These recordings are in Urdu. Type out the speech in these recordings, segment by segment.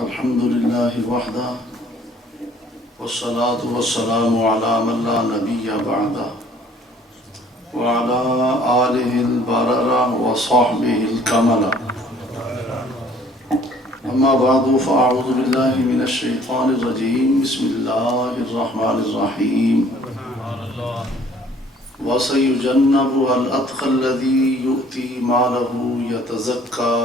الحمد لله وحده والصلاة والسلام على من لا نبي بعده وعلى آله البررة وصحبه الكملة. أما بعد فأعوذ بالله من الشيطان الرجيم. بسم الله الرحمن الرحيم. وسيجنبها الأتقى الذي يؤتي ماله يتزكى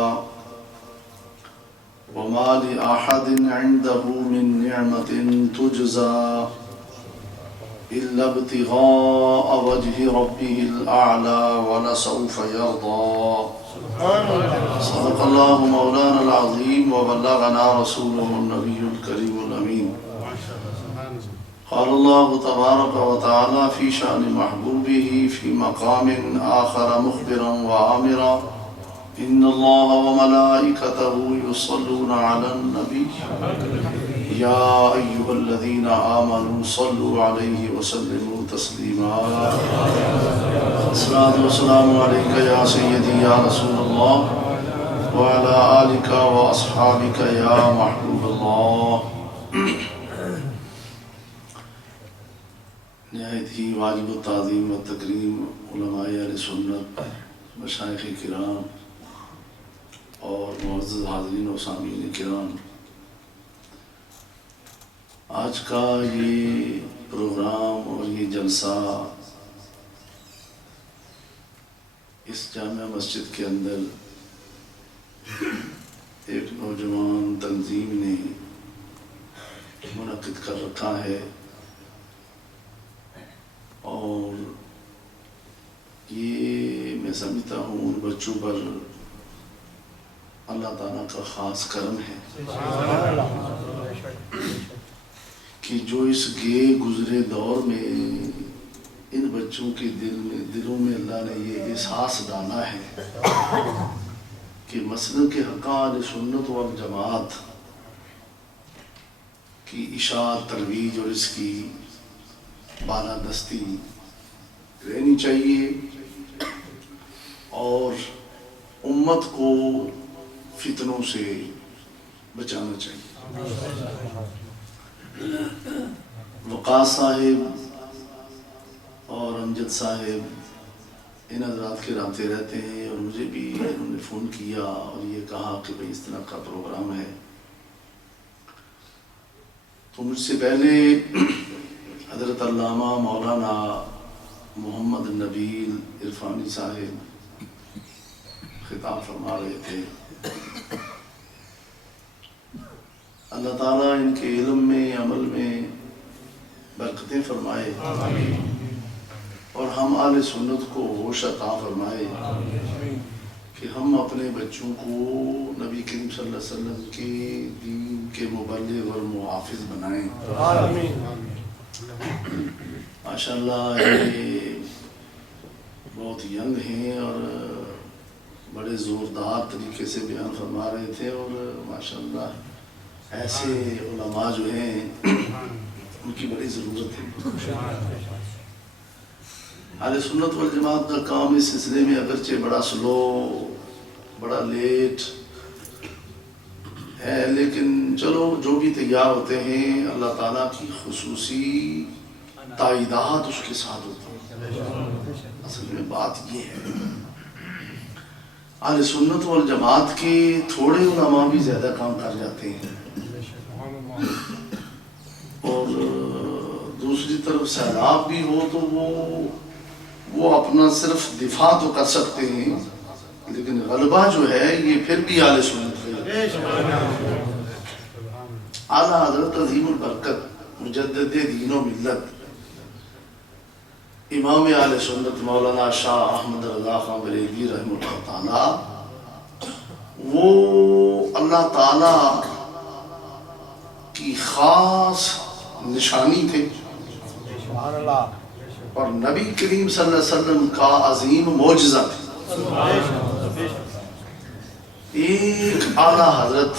وما لأحد عنده من نعمة تجزى إلا ابتغاء وجه ربه الأعلى ولسوف يرضى. صدق الله مولانا العظيم وبلغنا رسوله النبي الكريم الأمين. قال الله تبارك وتعالى في شأن محبوبه في مقام آخر مخبرا وآمرا: إن الله وملائكته يصلون على النبي يا أيها الذين آمنوا صلوا عليه وسلموا تسليما. الصلاة والسلام عليك يا سيدي يا رسول الله وعلى آلك وأصحابك يا محبوب الله. نہایت ہی واجب التعظیم و تکریم علماء اہل سنت، مشائخ کرام اور معزز حاضرین و سامعین کرام، آج کا یہ پروگرام اور یہ جلسہ اس جامع مسجد کے اندر ایک نوجوان تنظیم نے منعقد کر رکھا ہے، اور یہ میں سمجھتا ہوں ان بچوں پر اللہ تعالیٰ کا خاص کرم ہے کہ جو اس گئے گزرے دور میں ان بچوں کے دلوں میں اللہ نے یہ احساس ڈالا ہے کہ مسلک حقان سنت والجماعت کی اشاعت، ترویج اور اس کی بالادستی رہنی چاہیے اور امت کو فتنوں سے بچانا چاہیے۔ وقاص صاحب اور امجد صاحب ان حضرات کے رابطے رہتے ہیں، اور مجھے بھی انہوں نے فون کیا اور یہ کہا کہ بھئی اس طرح کا پروگرام ہے، تو مجھ سے پہلے حضرت علامہ مولانا محمد نبیل عرفانی صاحب خطاب فرما رہے تھے۔ اللہ تعالیٰ ان کے علم میں، عمل میں برکتیں فرمائے اور ہم اہل سنت کو ہوش عطا فرمائے کہ ہم اپنے بچوں کو نبی کریم صلی اللہ علیہ وسلم کے دین کے مبلغ اور محافظ بنائیں۔ ماشاءاللہ یہ بہت ینگ ہیں اور بڑے زوردار طریقے سے بیان فرما رہے تھے، اور ماشاءاللہ ایسے علماء جو ہیں ان کی بڑی ضرورت ہے۔ اہل سنت والجماعت کا کام اس سلسلے میں اگرچہ بڑا سلو، بڑا لیٹ ہے، لیکن چلو جو بھی تیار ہوتے ہیں اللہ تعالیٰ کی خصوصی تائیدات اس کے ساتھ ہوتی ہیں۔ اصل میں بات یہ ہے اہل سنت والجماعت کے تھوڑے علماء بھی زیادہ کام کر جاتے ہیں، اور دوسری طرف سیلاب بھی ہو تو وہ اپنا صرف دفاع تو کر سکتے ہیں، لیکن غلبہ جو ہے یہ پھر بھی اہل سنت ہے۔ اعلیٰ حضرت عظیم البرکت مجدد دین و ملت امام اہل سنت مولانا شاہ احمد رضا خان بریلوی رحمہ اللہ تعالیٰ، وہ اللہ تعالیٰ کی خاص نشانی تھے اور نبی کریم صلی اللہ علیہ وسلم کا عظیم معجزہ تھے۔ ایک اعلیٰ حضرت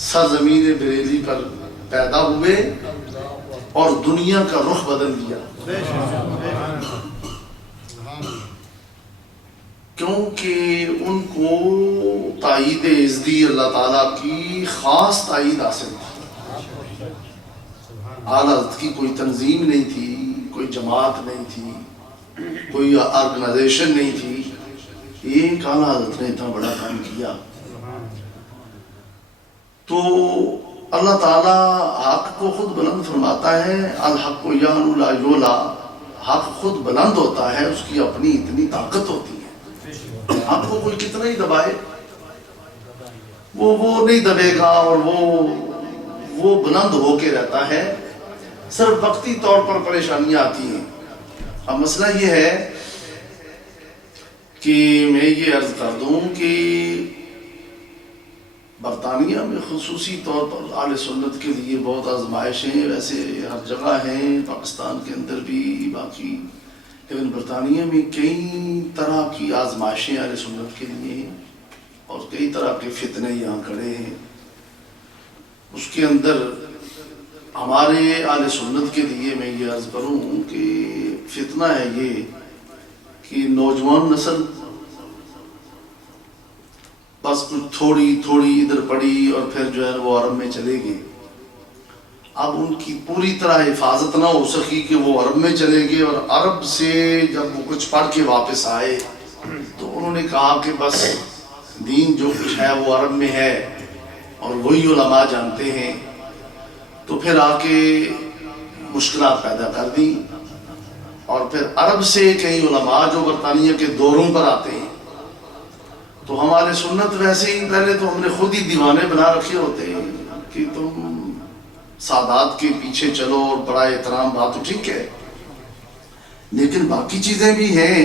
سرزمین بریلی پر پیدا ہوئے اور دنیا کا رخ بدل دیا۔ کیونکہ ان کو تائید عزدی اللہ تعالیٰ کی خاص تائید حاصل تھی. اعلیٰ حضرت کی کوئی تنظیم نہیں تھی، کوئی جماعت نہیں تھی، کوئی آرگنائزیشن نہیں تھی. ایک اعلیٰ حضرت نے اتنا بڑا کام کیا. تو اللہ تعالیٰ حق کو خود بلند فرماتا ہے، الحق یعلو لا یعلی، حق خود بلند ہوتا ہے، اس کی اپنی اتنی طاقت ہوتی ہے. حق کو کوئی کتنا ہی دبائے وہ نہیں دبے گا، اور وہ بلند ہو کے رہتا ہے. صرف وقتی طور پر پریشانیاں آتی ہیں. اب مسئلہ یہ ہے کہ میں یہ عرض کر دوں کہ برطانیہ میں خصوصی طور پر اہل سنت کے لیے بہت آزمائشیں ویسے ہر جگہ ہیں، پاکستان کے اندر بھی، باقی لیکن برطانیہ میں کئی طرح کی آزمائشیں اہل سنت کے لیے ہیں، اور کئی طرح کے فتنے یہاں کھڑے ہیں. اس کے اندر ہمارے اہل سنت کے لیے میں یہ عرض کروں کہ فتنہ ہے یہ کہ نوجوان نسل بس کچھ تھوڑی ادھر پڑی اور پھر جو ہے وہ عرب میں چلے گئے. اب ان کی پوری طرح حفاظت نہ ہو سکی کہ وہ عرب میں چلے گئے، اور عرب سے جب وہ کچھ پڑھ کے واپس آئے تو انہوں نے کہا کہ بس دین جو کچھ ہے وہ عرب میں ہے اور وہی علماء جانتے ہیں. تو پھر آ کے مشکلات پیدا کر دی، اور پھر عرب سے کئی علماء جو برطانیہ کے دوروں پر آتے ہیں. تو ہمارے سنت ویسے ہی پہلے تو ہم نے خود ہی دیوانے بنا رکھے ہوتے ہیں کہ تم سادات کے پیچھے چلو اور بڑا احترام، بات تو ٹھیک ہے، لیکن باقی چیزیں بھی ہیں.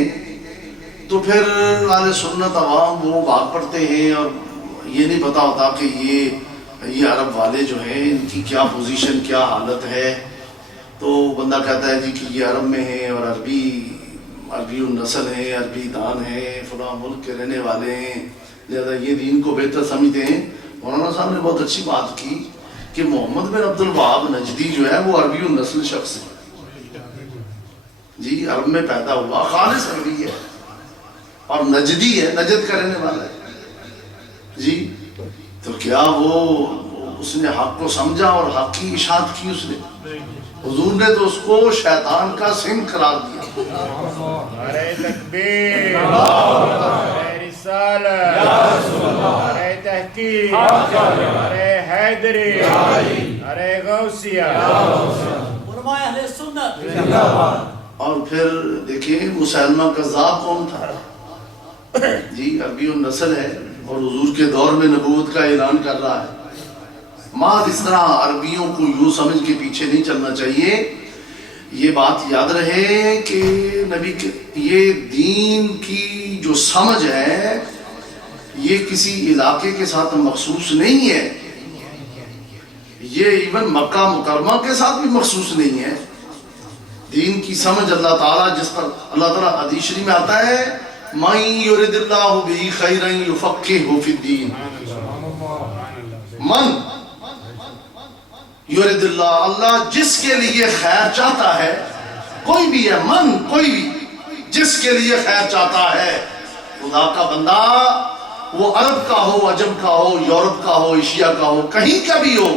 تو پھر اہل سنت عوام وہ بھاگ پڑتے ہیں، اور یہ نہیں پتا ہوتا کہ یہ عرب والے جو ہیں ان کی کیا پوزیشن، کیا حالت ہے. تو بندہ کہتا ہے جی کہ یہ عرب میں ہیں اور عربی النسل ہیں، عربی دان ہیں، فلاں ملک کے رہنے والے ہیں، لہذا یہ دین کو بہتر سمجھتے ہیں. مولانا صاحب نے بہت اچھی بات کی کہ محمد بن عبد الوہاب نجدی جو ہے وہ عربی النسل شخص ہے جی، عرب میں پیدا ہوا، خالص عربی ہے اور نجدی ہے، نجد کا رہنے والا ہے جی. تو کیا اس نے حق کو سمجھا اور حق کی اشاعت کی. اس نے حضور نے تو اس کو شیطان کا سنگ قرار دیا. نعرہ تکبیر، نعرہ رسالت، نعرہ تحقیق، نعرہ حیدری، نعرہ غوثیہ، علماء اہل سنت. اور پھر دیکھیں مسلمہ کذاب کون تھا جی، عربی النسل ہے اور حضور کے دور میں نبوت کا اعلان کر رہا ہے. ماں اس طرح عربیوں کو یوں سمجھ کے پیچھے نہیں چلنا چاہیے. یہ بات یاد رہے کہ نبی کے یہ دین کی جو سمجھ ہے یہ کسی علاقے کے ساتھ مخصوص نہیں ہے، یہ ایون مکہ مکرمہ کے ساتھ بھی مخصوص نہیں ہے. دین کی سمجھ اللہ تعالیٰ جس پر اللہ تعالیٰ حدیث شریف میں آتا ہے مَن یُرِدِ اللَّهُ بِهِ خَیْرًا یُفَقِّهْهُ فِی الدِّین. من یورد اللہ جس کے لیے خیر چاہتا ہے، کوئی بھی ہے، من کوئی بھی جس کے لیے خیر چاہتا ہے. خدا کا بندہ وہ عرب کا ہو، عجم کا ہو، یورپ کا ہو، ایشیا کا ہو، کہیں کا بھی ہو،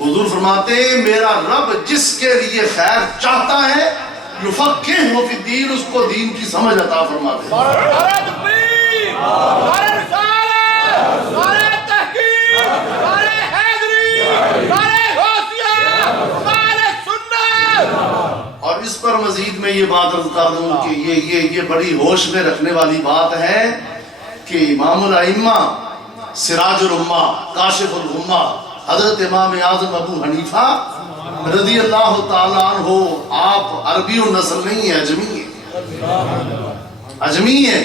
حضور فرماتے ہیں میرا رب جس کے لیے خیر چاہتا ہے یفقہہ فی الدین، اس کو دین کی سمجھ عطا فرماتے ہیں. نعرہ تکبیر، نعرہ رسالت، نعرہ تحقیق، نعرہ حیدری، نعرہ غوثیہ، نعرہ سنت. اور اس پر مزید میں یہ بات عرض کر دوں کہ یہ بڑی ہوش میں رکھنے والی بات ہے کہ امام الائمہ، سراج الامہ، کاشف الغمہ، حضرت امام اعظم ابو حنیفہ رضی اللہ تعالیٰ عنہ، آپ عربی النسل نہیں ہے، اجمی ہے.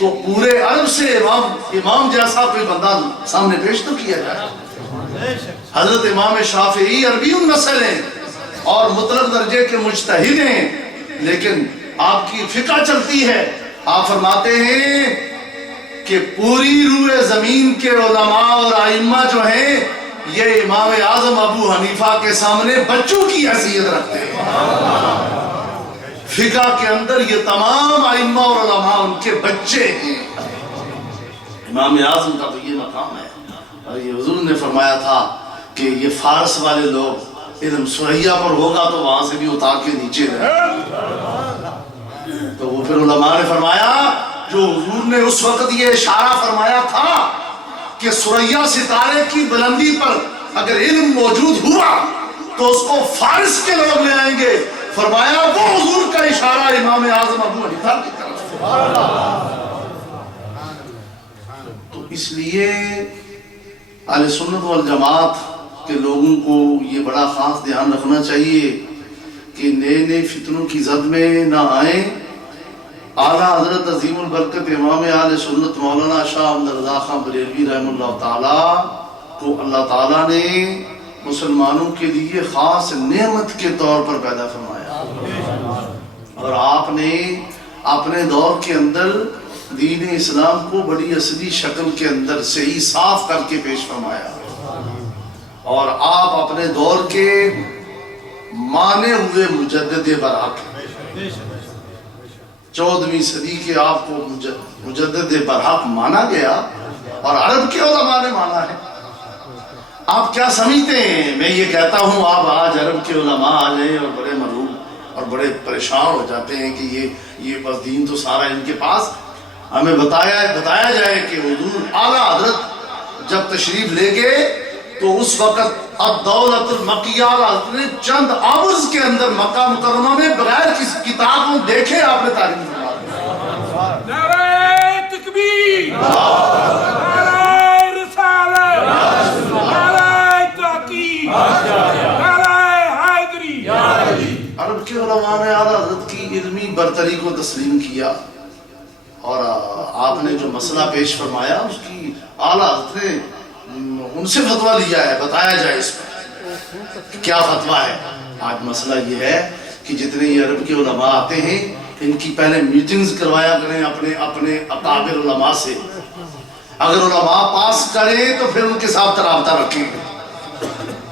تو پورے عرب سے امام جیسا کوئی بندہ سامنے پیش تو کیا جائے. حضرت امام شافعی عربی النسل ہیں اور مطلق درجے کے مجتہد ہیں، لیکن آپ کی فقہ چلتی ہے. آپ فرماتے ہیں کہ پوری روح زمین کے علماء اور ائمہ جو ہیں یہ امام اعظم ابو حنیفہ کے سامنے بچوں کی حیثیت رکھتے ہیں. فقہ کے اندر یہ تمام ائمہ اور علماء ان کے بچے ہیں. امام اعظم کا تو یہ مقام ہے. اور یہ حضور نے فرمایا تھا کہ یہ فارس والے لوگ علم سریا پر ہوگا تو وہاں سے بھی اتار کے نیچے رہے. تو وہ پھر علماء نے فرمایا جو حضور نے اس وقت یہ اشارہ فرمایا تھا کہ سریا ستارے کی بلندی پر اگر علم موجود ہوا تو اس کو فارس کے لوگ لے آئیں گے. فرمایا وہ حضور کا اشارہ امام اعظم ابو حنیفہ کی طرف سے. تو اس لیے اہل سنت والجماعت کے لوگوں کو یہ بڑا خاص دھیان رکھنا چاہیے کہ نئے نئے فتنوں کی زد میں نہ آئیں. اعلیٰ حضرت عظیم البرکت امام اہل سنت مولانا شاہ احمد رضا خان بریلوی رحمہ اللہ تعالیٰ کو اللہ تعالیٰ نے مسلمانوں کے لیے خاص نعمت کے طور پر پیدا فرمایا. اور آپ نے اپنے دور کے اندر دین اسلام کو بڑی اصلی شکل کے اندر صحیح صاف کر کے پیش فرمایا. اور آپ اپنے دور کے مانے ہوئے مجدد برحق 14ویں صدی کے آپ کو مجدد برحق مانا گیا اور عرب کے علماء نے مانا ہے. آپ کیا سمجھتے ہیں میں یہ کہتا ہوں آپ آج عرب کے علماء آ جائیں اور بڑے مرعوب اور بڑے پریشان ہو جاتے ہیں کہ یہ بس دین تو سارا ان کے پاس. ہمیں بتایا جائے کہ حضور اعلیٰ حضرت جب تشریف لے گئے تو اس وقت الدولت المکیہ نے چند آورز کے اندر مکہ مکرمہ میں بغیر کسی کتابوں دیکھے آپ نے تعلیم فرمایا. نعرہ تکبیر، نعرہ رسالت، نعرہ تحقیق، نعرہ حیدری. عرب کے علماء نے اعلیٰ حضرت کی علمی برتری کو تسلیم کیا اور آپ نے جو مسئلہ پیش فرمایا اس کی اعلیٰ حضرت نے ان سے فتویٰ لیا ہے. بتایا جائے اس پر کیا فتویٰ ہے. آج مسئلہ یہ ہے کہ جتنے یہ عرب کے علماء آتے ہیں ان کی پہلے میٹنگز کروایا کریں اپنے اکابر علماء سے. اگر علماء پاس کریں تو پھر ان کے ساتھ رابطہ رکھیں.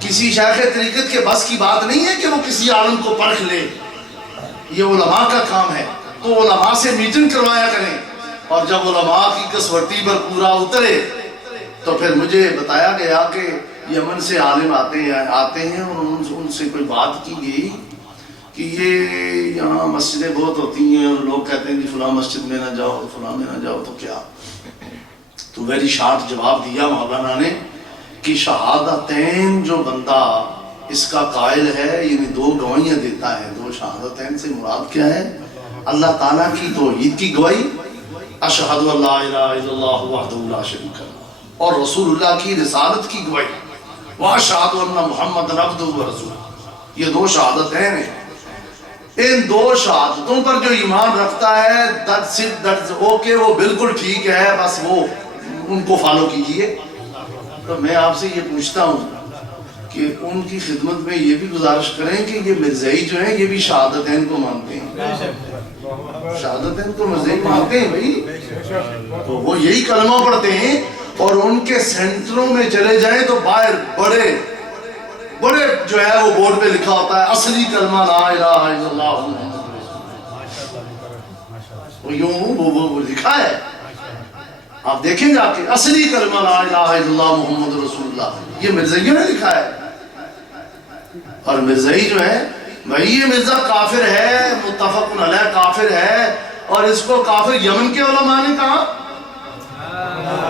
کسی شیخ طریقت کے بس کی بات نہیں ہے کہ وہ کسی عالم کو پرکھ لے. یہ علماء کا کام ہے. تو علماء سے میٹنگ کروایا کریں اور جب علماء کی کسوٹی پر پورا اترے تو پھر مجھے بتایا گیا کہ یمن سے عالم آتے ہیں اور ان سے کوئی بات کی گئی کہ یہ یہاں مسجدیں بہت ہوتی ہیں اور لوگ کہتے ہیں کہ فلاں مسجد میں نہ جاؤ فلاں میں نہ جاؤ تو کیا. تو ویری شارٹ جواب دیا مولانا نے کہ شہادتین جو بندہ اس کا قائل ہے یعنی 2 گواہیاں دیتا ہے. 2 شہادتین سے مراد کیا ہے؟ اللہ تعالیٰ کی توحید کی گواہی اشہد ان لا الہ الا اللہ وحدہ لا شریک لہ اور رسول اللہ کی رسالت کی گواہی واشہد ان محمد عبدہ ورسولہ. یہ 2 شہادتین ہیں. ان 2 شہادتوں پر جو ایمان رکھتا ہے that's okay وہ بالکل ٹھیک ہے بس وہ ان کو فالو کیجئے. تو میں آپ سے یہ پوچھتا ہوں کہ ان کی خدمت میں یہ بھی گزارش کریں کہ یہ مرزائی جو ہیں یہ بھی شہادتین کو مانتے ہیں. شہادتین کو مرزائی مانتے ہیں بھائی. تو وہ یہی کلمہ پڑھتے ہیں اور ان کے سینٹروں میں چلے جائیں تو باہر بڑے جو ہے وہ بورڈ پہ لکھا ہوتا ہے اصلی کلمہ لا الہ الا اللہ. وہ لکھا ہے آپ دیکھیں جا کے اصلی کلمہ لا الہ الا اللہ محمد رسول اللہ. یہ مرزائیوں نے لکھا ہے. اور مرزائی جو ہے بھائی یہ مرزا کافر ہے متفق علیہ کافر ہے اور اس کو کافر یمن کے علماء نے کہا.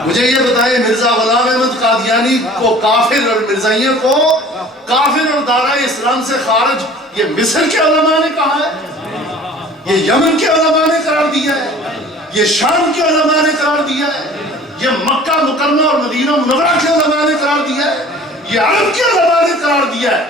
مجھے یہ بتائیں مرزا غلام احمد قادیانی کو کافر اور مرزائیوں کو کافر اور دارائے اسلام سے خارج یہ مصر کے علماء نے کہا ہے. یہ یمن کے علماء نے قرار دیا ہے. یہ شام کے علماء نے قرار دیا ہے. یہ مکہ مکرمہ اور مدینہ منورہ کے علماء نے قرار دیا ہے. یہ عرب کے علماء نے قرار دیا ہے.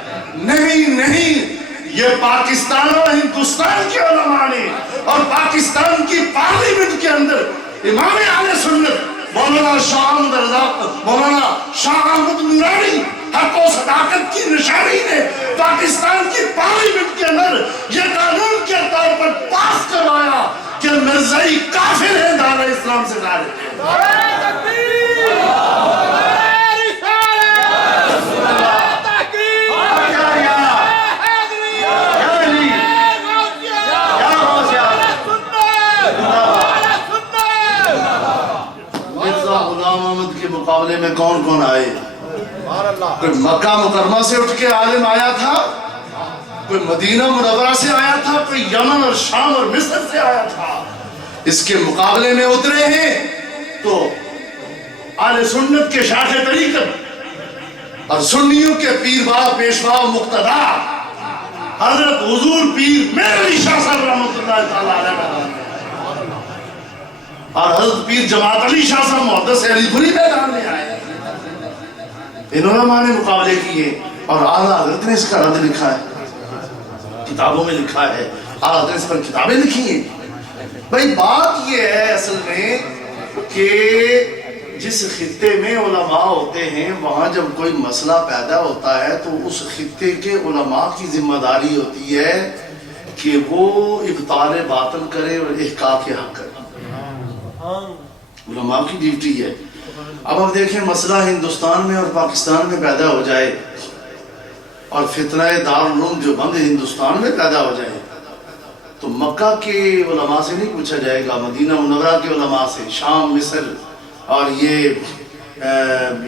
نہیں یہ پاکستان اور ہندوستان کے علماء نے اور پاکستان کی پارلیمنٹ کے اندر امام اہل سنت مولانا شاہ احمد رضا مولانا شاہ احمد نورانی حق و صداقت کی نشانی نے پاکستان کی پارلیمنٹ کے اندر یہ قانون کے طور پر پاس کروایا کہ مرزائی کافر ہیں دار اسلام سے خارج ہیں. کوئی مکہ مکرمہ سے اٹھ کے عالم آیا تھا، کوئی مدینہ منورہ سے آیا تھا، کوئی یمن اور شام اور مصر سے آیا تھا. اس کے مقابلے میں اترے ہیں تو اہل سنت کے شاخ طریقت اور سنیوں کے پیر باپ پیشوا مقتدا حضرت حضور پیر میر علی شاہ صاحب رحمۃ اللہ تعالیٰ علیہ اور حضرت پیر جماعت علی شاہ صاحب محدث علی پوری میدان میں آئے. ان علماء نے مقابلے کیے اور اعلیٰ حضرت نے اس کا رد لکھا ہے، کتابوں میں لکھا ہے، اعلیٰ حضرت اس پر کتابیں لکھی ہیں. بھائی بات یہ ہے اصل میں کہ جس خطے میں علماء ہوتے ہیں وہاں جب کوئی مسئلہ پیدا ہوتا ہے تو اس خطے کے علماء کی ذمہ داری ہوتی ہے کہ وہ ابطال باطل کرے اور احقاق حق کرے. علماء کی ڈیوٹی ہے. اب آپ دیکھیں مسئلہ ہندوستان میں اور پاکستان میں پیدا ہو جائے اور فتنہ دارالعلوم دیوبند ہندوستان میں پیدا ہو جائے تو مکہ کے علماء سے نہیں پوچھا جائے گا، مدینہ منورہ کے علماء سے، شام مصر اور یہ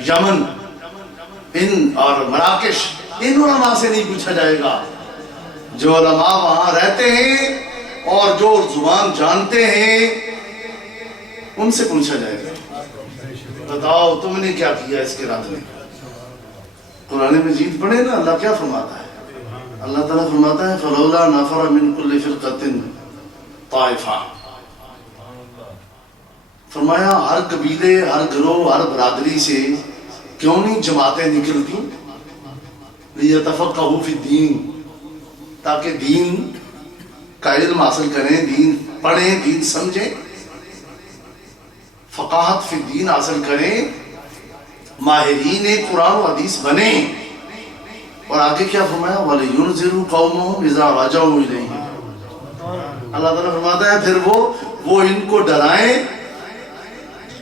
یمن ان اور مراکش ان علماء سے نہیں پوچھا جائے گا. جو علماء وہاں رہتے ہیں اور جو زبان جانتے ہیں ان سے پوچھا جائے گا. بتاؤ تم نے کیا کیا اس کے رات میں؟ قرآن مجید پڑھے نا، اللہ کیا فرماتا ہے؟ اللہ تعالیٰ فرماتا ہے فَلَوْلَا نَفَرَ مِن كُلِّ فِرْقَةٍ طَائِفَةٍ. فرمایا ہر قبیلے، ہر گروہ، ہر برادری سے کیوں نہیں جماعتیں نکلتی؟ لِيَتَفَقَّهُوا فِي الدِّينِ، تاکہ دین کا علم حاصل کریں، دین پڑھیں، دین سمجھیں، فقاہت فی الدین حاصل کریں، ماہرین قرآن و حدیث بنیں. اور آگے کیا فرمایا وَلِيُنذِرُوا قَوْمَهُمْ إِذَا رَجَعُوا إِلَيْهِمْ. اللہ تعالیٰ فرماتا ہے پھر وہ ان کو ڈرائیں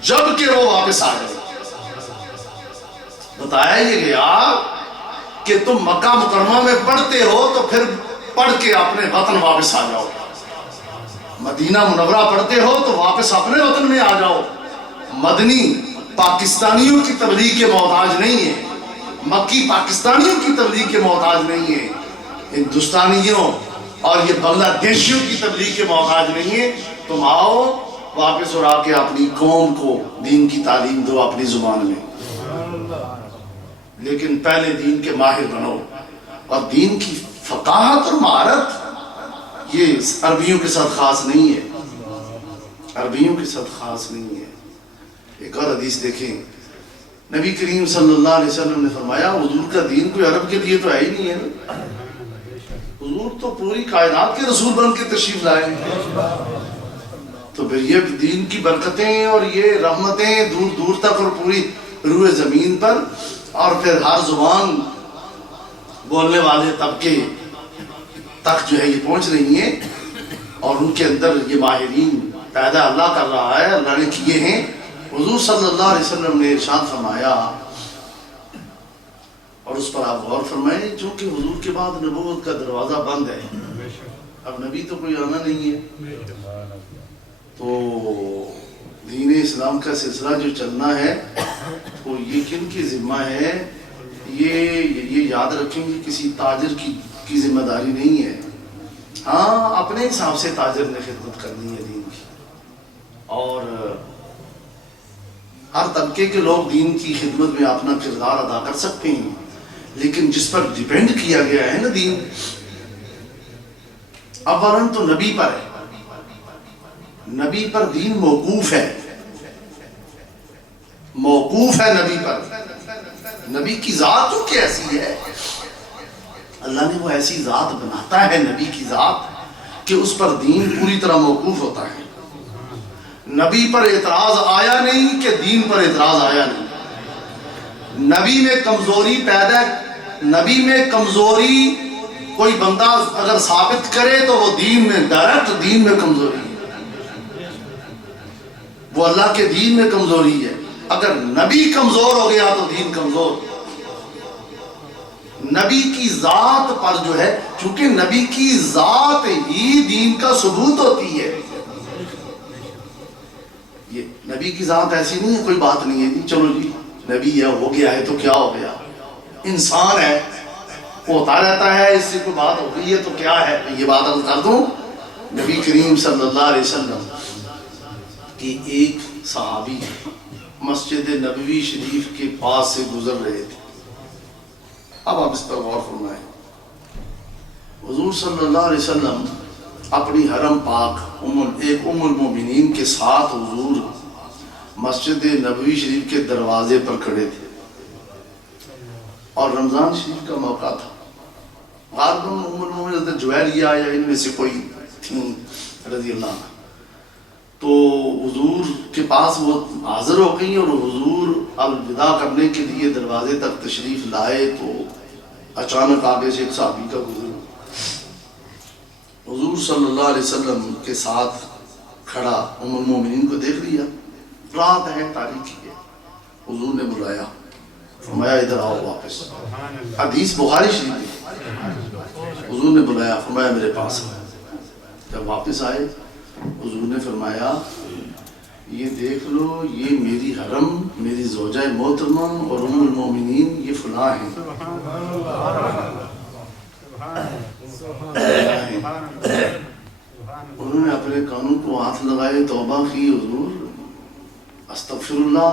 جب کہ وہ واپس آ جائے. بتایا یہ گیا کہ تم مکہ مکرمہ میں پڑھتے ہو تو پھر پڑھ کے اپنے وطن واپس آ جاؤ. مدینہ منورہ پڑھتے ہو تو واپس اپنے وطن میں آ جاؤ. مدنی پاکستانیوں کی تبلیغ کے محتاج نہیں ہے، مکی پاکستانیوں کی تبلیغ کے محتاج نہیں ہے، ہندوستانیوں اور یہ بنگلہ دیشیوں کی تبلیغ کے محتاج نہیں ہے. تم آؤ واپس اور آ کے اپنی قوم کو دین کی تعلیم دو اپنی زبان میں، لیکن پہلے دین کے ماہر بنو. اور دین کی فقاہت اور مہارت یہ عربیوں کے ساتھ خاص نہیں ہے، عربیوں کے ساتھ خاص نہیں ہے. ایک اور حدیث دیکھیں، نبی کریم صلی اللہ علیہ وسلم نے فرمایا حضور کا دین کوئی عرب کے لیے تو ہے ہی نہیں ہے نا، حضور تو پوری کائنات کے رسول بن کے تشریف لائے ہیں. تو پھر یہ دین کی برکتیں اور یہ رحمتیں دور دور تک اور پوری روح زمین پر اور پھر ہر زبان بولنے والے طبقے تک جو ہے یہ پہنچ رہی ہیں اور ان کے اندر یہ ماہرین پیدا اللہ کر رہا ہے، اللہ نے کیے ہیں. حضور صلی اللہ علیہ وسلم نے ارشاد فرمایا اور اس پر آپ غور فرمائیں چونکہ حضور کے بعد نبوت کا دروازہ بند ہے، اب نبی تو کوئی آنا نہیں ہے، تو دین اسلام کا سلسلہ جو چلنا ہے تو یہ کن کی ذمہ ہے؟ یہ یاد رکھیں کہ کسی تاجر کی ذمہ داری نہیں ہے. ہاں اپنے حساب سے تاجر نے خدمت کرنی ہے دین کی، اور ہر طبقے کے لوگ دین کی خدمت میں اپنا کردار ادا کر سکتے ہیں، لیکن جس پر ڈیپینڈ کیا گیا ہے نا دین، اولاً تو نبی پر ہے، نبی پر دین موقوف ہے، موقوف ہے نبی پر. نبی کی ذات تو کیسی ہے؟ اللہ نے وہ ایسی ذات بناتا ہے نبی کی ذات کہ اس پر دین پوری طرح موقوف ہوتا ہے. نبی پر اعتراض آیا نہیں کہ دین پر اعتراض آیا نہیں. نبی میں کمزوری نبی میں کمزوری کوئی بندہ اگر ثابت کرے تو وہ دین میں ڈائریکٹ دین میں کمزوری ہے، وہ اللہ کے دین میں کمزوری ہے. اگر نبی کمزور ہو گیا تو دین کمزور. نبی کی ذات پر جو ہے، چونکہ نبی کی ذات ہی دین کا ثبوت ہوتی ہے. یہ نبی کی ذات ایسی نہیں ہے کوئی بات نہیں ہے جی چلو جی نبی ہے ہو گیا ہے تو کیا ہو گیا. انسان ہے، وہ ہوتا رہتا ہے، اس سے کوئی بات ہو گئی ہے تو کیا ہے؟ یہ بات عرض کر دوں، نبی کریم صلی اللہ علیہ وسلم کی ایک صحابی مسجد نبوی شریف کے پاس سے گزر رہے تھے. اب آپ اس پر غور فرمائیں. حضور صلی اللہ علیہ وسلم اپنی حرم پاک ایک ام المومنین کے ساتھ حضور مسجد نبوی شریف کے دروازے پر کھڑے تھے اور رمضان شریف کا موقع تھا. غالباً ام المومنین حضرت جویریہ یا ان میں سے کوئی تھیں رضی اللہ عنہ، تو حضور کے پاس وہ حاضر ہو گئی اور حضور الوداع کرنے کے لیے دروازے تک تشریف لائے تو اچانک آگے سے ایک صحابی کا گزر. حضور صلی اللہ علیہ وسلم کے ساتھ کھڑا ام المومنین کو دیکھ لیا، رات ہے، تاریکی ہے. حضور نے بلایا، فرمایا ادھر آؤ واپس. حدیث بخاری شریف ہے. حضور نے بلایا، فرمایا میرے پاس آؤ. جب واپس آئے حضور نے فرمایا یہ دیکھ لو، یہ میری حرم، میری زوجہ محترمہ اور ام المومنین یہ فلاں ہیں. انہوں نے اپنے کانوں کو ہاتھ لگائے، توبہ کی، حضور استغفر اللہ،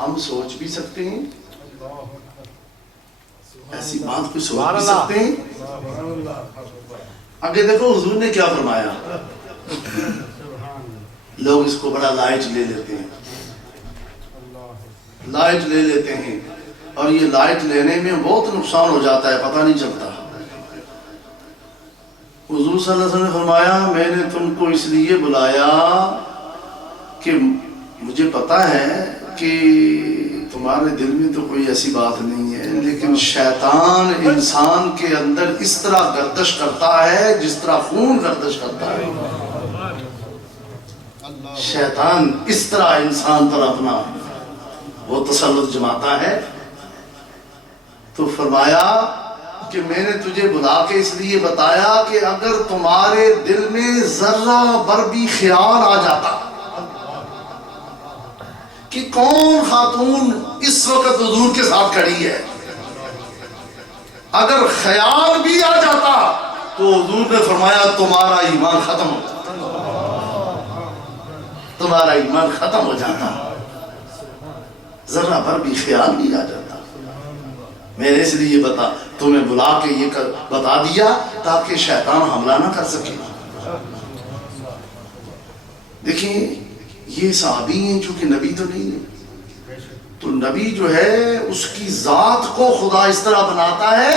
ہم سوچ بھی سکتے ہیں ایسی بات، کوئی سوچ بھی سکتے ہیں؟ آگے دیکھو حضور نے کیا فرمایا. لوگ اس کو بڑا لائٹ لے لیتے ہیں، لائٹ لے لیتے ہیں، اور یہ لائٹ لینے میں بہت نقصان ہو جاتا ہے، پتہ نہیں چلتا. حضور صلی اللہ علیہ وسلم نے فرمایا میں نے تم کو اس لیے بلایا کہ مجھے پتا ہے کہ تمہارے دل میں تو کوئی ایسی بات نہیں ہے، لیکن شیطان انسان کے اندر اس طرح گردش کرتا ہے جس طرح خون گردش کرتا ہے. شیطان اس طرح انسان پر اپنا وہ تسلط جماتا ہے. تو فرمایا کہ میں نے تجھے بلا کے اس لیے بتایا کہ اگر تمہارے دل میں ذرہ بر بھی خیال آ جاتا کہ کون خاتون اس وقت حضور کے ساتھ کھڑی ہے، اگر خیال بھی آ جاتا تو حضور نے فرمایا تمہارا ایمان ختم ہو جاتا، تمہارا ایمان ختم ہو جاتا. ذرہ بر بھی خیال نہیں آ جاتا. میں نے اس لیے تمہیں بلا کے یہ بتا دیا تاکہ شیطان حملہ نہ کر سکے. دیکھیں یہ صحابی ہیں جو کہ نبی تو نہیں ہے، تو نبی جو ہے اس کی ذات کو خدا اس طرح بناتا ہے.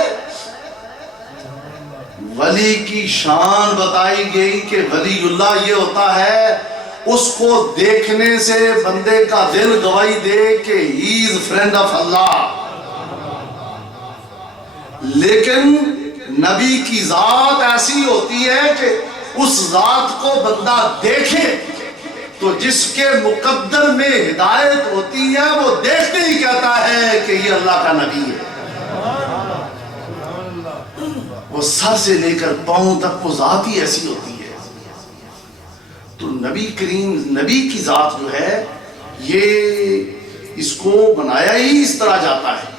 ولی کی شان بتائی گئی کہ ولی اللہ یہ ہوتا ہے اس کو دیکھنے سے بندے کا دل گواہی دے کہ ہی از فرینڈ آف اللہ. لیکن نبی کی ذات ایسی ہوتی ہے کہ اس ذات کو بندہ دیکھے تو جس کے مقدر میں ہدایت ہوتی ہے وہ دیکھتے ہی کہتا ہے کہ یہ اللہ کا نبی ہے. وہ سر سے لے کر پاؤں تک وہ ذات ہی ایسی ہوتی ہے. تو نبی کریم، نبی کی ذات جو ہے یہ اس کو بنایا ہی اس طرح جاتا ہے.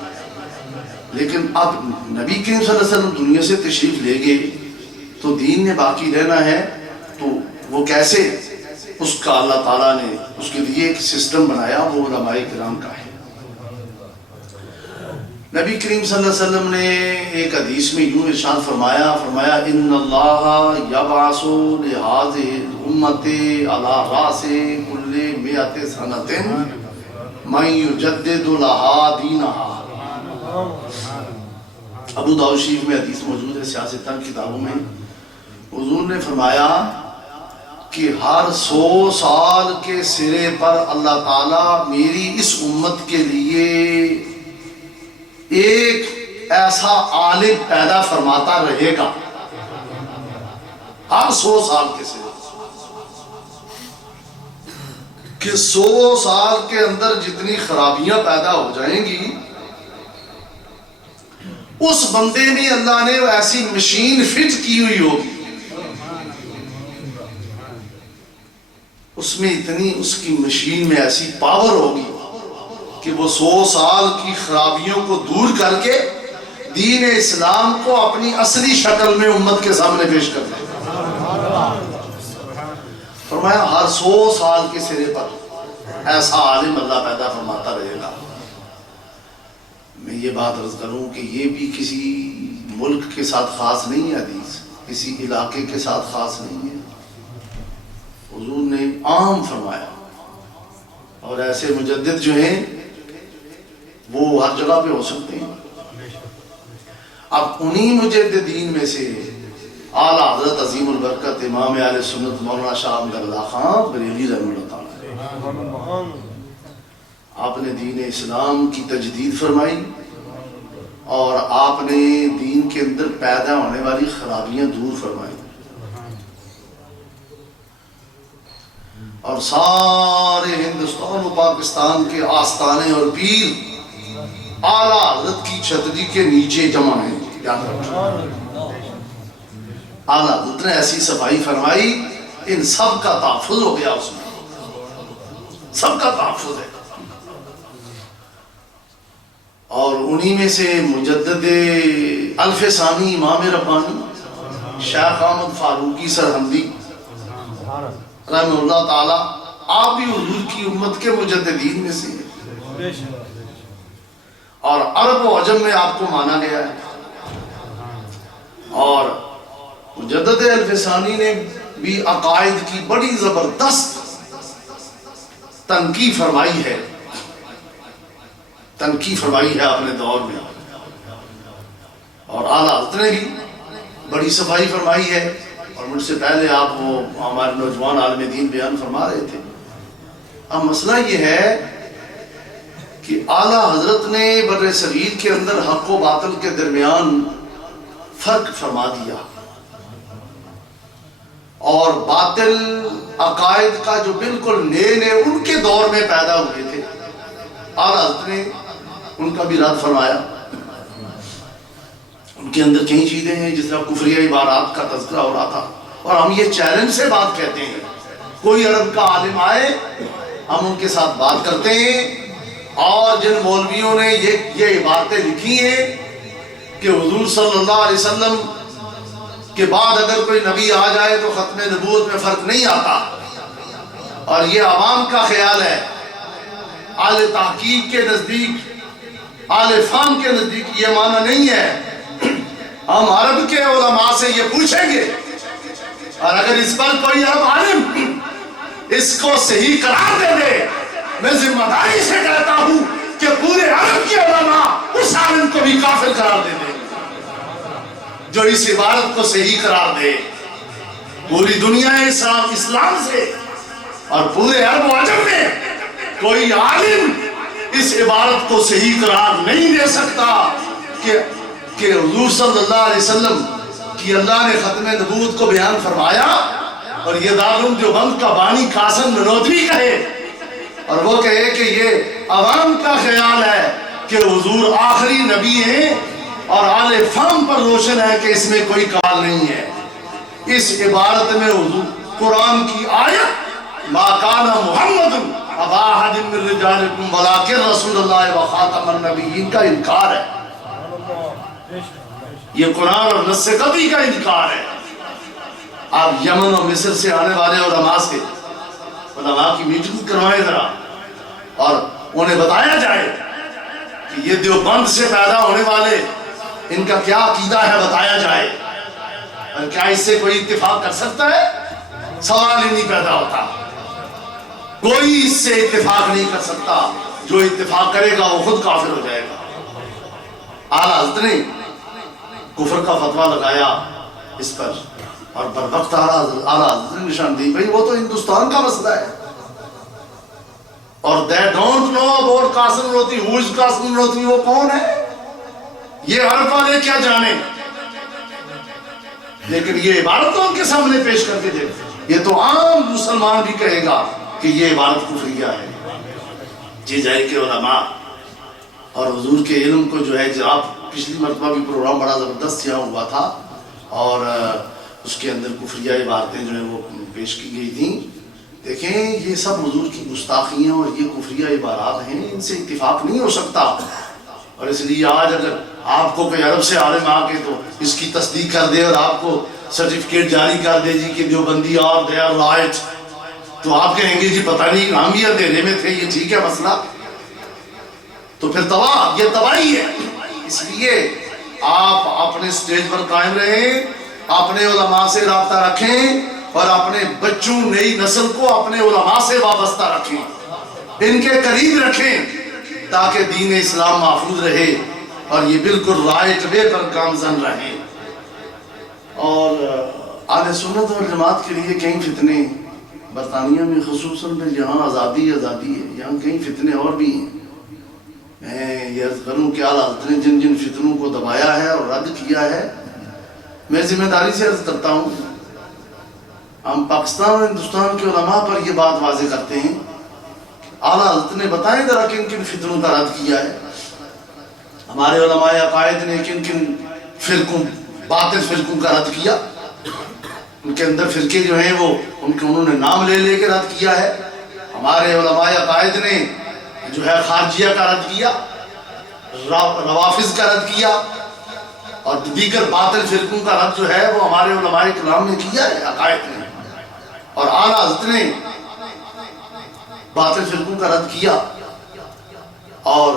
لیکن اب نبی کریم صلی اللہ علیہ وسلم دنیا سے تشریف لے گئے تو دین نے باقی رہنا ہے، تو وہ کیسے؟ اس کا اللہ تعالیٰ نے اس کے لیے ایک سسٹم بنایا، وہ علماء کرام کا ہے. نبی کریم صلی اللہ علیہ وسلم نے ایک حدیث میں یوں ارشاد فرمایا ان اللہ یبعث لہذہ الامۃ علی رأس کل 100 سنۃ من یجدد لہا دینہا. ابو داؤد شریف میں حدیث موجود ہے، سیاستہ کتابوں میں. حضور نے فرمایا کہ ہر 100 سال کے سرے پر اللہ تعالیٰ میری اس امت کے لیے ایک ایسا عالم پیدا فرماتا رہے گا. ہر 100 سال کے سرے کہ 100 سال کے اندر جتنی خرابیاں پیدا ہو جائیں گی اس بندے میں اللہ نے ایسی مشین فٹ کی ہوئی ہوگی، اس میں اتنی اس کی مشین میں ایسی پاور ہوگی کہ وہ 100 سال کی خرابیوں کو دور کر کے دین اسلام کو اپنی اصلی شکل میں امت کے سامنے پیش کرتے ہیں۔ فرمایا ہر 100 سال کے سرے پر ایسا عالم اللہ پیدا فرماتا رہے گا۔ میں یہ بات عرض کروں کہ یہ بھی کسی ملک کے ساتھ خاص نہیں ہے، حدیث کسی علاقے کے ساتھ خاص نہیں ہے، حضور نے عام فرمایا۔ اور ایسے مجدد جو ہیں وہ ہر جگہ پہ ہو سکتے ہیں۔ اب انہی مجددین میں سے اعلیٰ حضرت عظیم البرکت امام اہل سنت مولانا شاہ احمد اللہ خان بریلوی رحمہ اللہ تعالیٰ، آپ نے دین اسلام کی تجدید فرمائی اور آپ نے دین کے اندر پیدا ہونے والی خرابیاں دور فرمائی، اور سارے ہندوستان و پاکستان کے آستانے اور پیر اعلیٰ حضرت کی چھتری کے نیچے جمع ہیں۔ یاد رکھیں، اعلیٰ حضرت نے ایسی صفائی فرمائی، ان سب کا تحفظ ہو گیا، اس میں سب کا تحفظ ہے۔ اور انہی میں سے مجدد الف ثانی امام ربانی شیخ احمد فاروقی سرہندی رحمہ اللہ تعالیٰ، آپ بھی حضور کی امت کے مجددین میں سے ہیں، اور عرب و عجم میں آپ کو مانا گیا ہے۔ اور مجدد الف ثانی نے بھی عقائد کی بڑی زبردست تنقیح فرمائی ہے، تنقیح فرمائی ہے اپنے دور میں، اور اعلیٰ حضرت نے بھی بڑی صفائی فرمائی ہے۔ اور مجھ سے پہلے آپ وہ ہمارے نوجوان عالم دین بیان فرما رہے تھے۔ اب مسئلہ یہ ہے کہ اعلیٰ حضرت نے بر صغیر کے اندر حق و باطل کے درمیان فرق فرما دیا، اور باطل عقائد کا جو بالکل نئے ان کے دور میں پیدا ہوئے تھے، اعلیٰ حضرت نے ان کا بھی رد فرمایا۔ ان کے اندر کئی چیزیں ہیں جس طرح کفریہ عبارات کا تذکرہ ہو رہا تھا، اور ہم یہ چیلنج سے بات کہتے ہیں، کوئی عرب کا عالم آئے ہم ان کے ساتھ بات کرتے ہیں، اور جن مولویوں نے یہ عبارتیں لکھی ہیں کہ حضور صلی اللہ علیہ وسلم کے بعد اگر کوئی نبی آ جائے تو ختم نبوت میں فرق نہیں آتا، اور یہ عوام کا خیال ہے، اہل تحقیق کے نزدیک، اہل فہم کے نزدیک یہ معنی نہیں ہے۔ ہم عرب کے علماء سے یہ پوچھیں گے، اور اگر اس پر کوئی عرب عالم اس کو صحیح قرار دے دے، میں ذمہ داری سے کہتا ہوں کہ پورے عرب کے علماء اس عالم کو بھی کافر قرار دے دیں جو اس عبارت کو صحیح قرار دے۔ پوری دنیا اسلام سے اور پورے عرب و عجم میں کوئی عالم اس عبارت کو صحیح قرار نہیں دے سکتا کہ حضور صلی اللہ علیہ وسلم کی اللہ نے ختم نبوت کو بیان فرمایا، اور یہ دارالعلوم دیوبند کا بانی قاسم ننوتوی کہے، اور وہ کہے کہ یہ عوام کا خیال ہے کہ حضور آخری نبی ہیں، اور اہل فہم پر روشن ہے کہ اس میں کوئی کال نہیں ہے۔ اس عبارت میں حضور قرآن کی آیت ما کان محمد ابا احد من رجالکم ولکن رسول اللہ وخاتم النبیین کا انکار ہے، یہ قرآن اور نص قطعی کا انکار ہے۔ آپ یمن اور مصر سے آنے والے علماء کی میٹنگ کروائیں ذرا، اور انہیں بتایا جائے کہ یہ دیوبند سے پیدا ہونے والے ان کا کیا عقیدہ ہے، بتایا جائے، اور کیا اس سے کوئی اتفاق کر سکتا ہے؟ سوال ہی نہیں پیدا ہوتا، کوئی اس سے اتفاق نہیں کر سکتا، جو اتفاق کرے گا وہ خود کافر ہو جائے گا۔ اعلیٰ حضرت نے کفر کا فتویٰ لگایا اس پر، اور بروقت اعلیٰ حضرت نے نشان دی، بھئی وہ تو ہندوستان کا مسئلہ ہے، اور they don't know about Qasim Nanautvi, who is Qasim Nanautvi, وہ کون ہے، یہ عرب والے کیا جانے، لیکن یہ عبارت تو ان کے سامنے پیش کر کے دے، یہ تو عام مسلمان بھی کہے گا کہ یہ عبارت کفریہ ہے۔ جی ظاہر کے علماء اور حضور کے علم کو جو ہے، آپ پچھلی مرتبہ بھی پروگرام بڑا زبردست یہاں ہوا تھا، اور اس کے اندر کفریہ عبارتیں جو ہیں وہ پیش کی گئی تھیں۔ دیکھیں یہ سب حضور کی گستاخیاں اور یہ کفریہ عبارات ہیں، ان سے اتفاق نہیں ہو سکتا۔ اور اس لیے آج اگر آپ کو کوئی عرب سے عالم آ کے تو اس کی تصدیق کر دے اور آپ کو سرٹیفکیٹ جاری کر دے جی کہ دیوبندی اور دے آر رائٹ، تو آپ کہیں گے جی پتہ نہیں ہم یہ اندھیرے میں تھے، یہ ٹھیک ہے مسئلہ، تو پھر تباہ، یہ تباہی ہے۔ اس لیے آپ اپنے سٹیج پر قائم رہیں، اپنے علماء سے رابطہ رکھیں اور اپنے بچوں نئی نسل کو اپنے علماء سے وابستہ رکھیں، ان کے قریب رکھیں تاکہ دین اسلام محفوظ رہے اور یہ بالکل رائٹ وے پر گامزن رہے۔ اور اہل سنت اور جماعت کے لیے کئی فتنے برطانیہ میں خصوصاً میں جہاں آزادی ہے، یہاں کئی فتنے اور بھی ہیں۔ میں یہ عرض کروں کہ اعلیٰ حضرت نے جن جن فتنوں کو دبایا ہے اور رد کیا ہے، میں ذمہ داری سے عرض کرتا ہوں، ہم پاکستان اور ہندوستان کے علماء پر یہ بات واضح کرتے ہیں، اعلیٰ حضرت نے بتائیں ذرا کن کن فتنوں کا رد کیا ہے، ہمارے علماء عقائد نے کن کن فرقوں، باطل فرقوں کا رد کیا، ان کے اندر فرقے جو ہیں وہ انہوں نے نام لے لے کے رد کیا ہے۔ ہمارے علماء عقائد نے جو ہے خارجیہ کا رد کیا، روافظ کا رد کیا، اور دیگر باطل فرقوں کا رد جو ہے وہ ہمارے علماء کرام نے کیا ہے، عقائد نے، اور اعلیٰ حضرت نے باطل فرقوں کا رد کیا۔ اور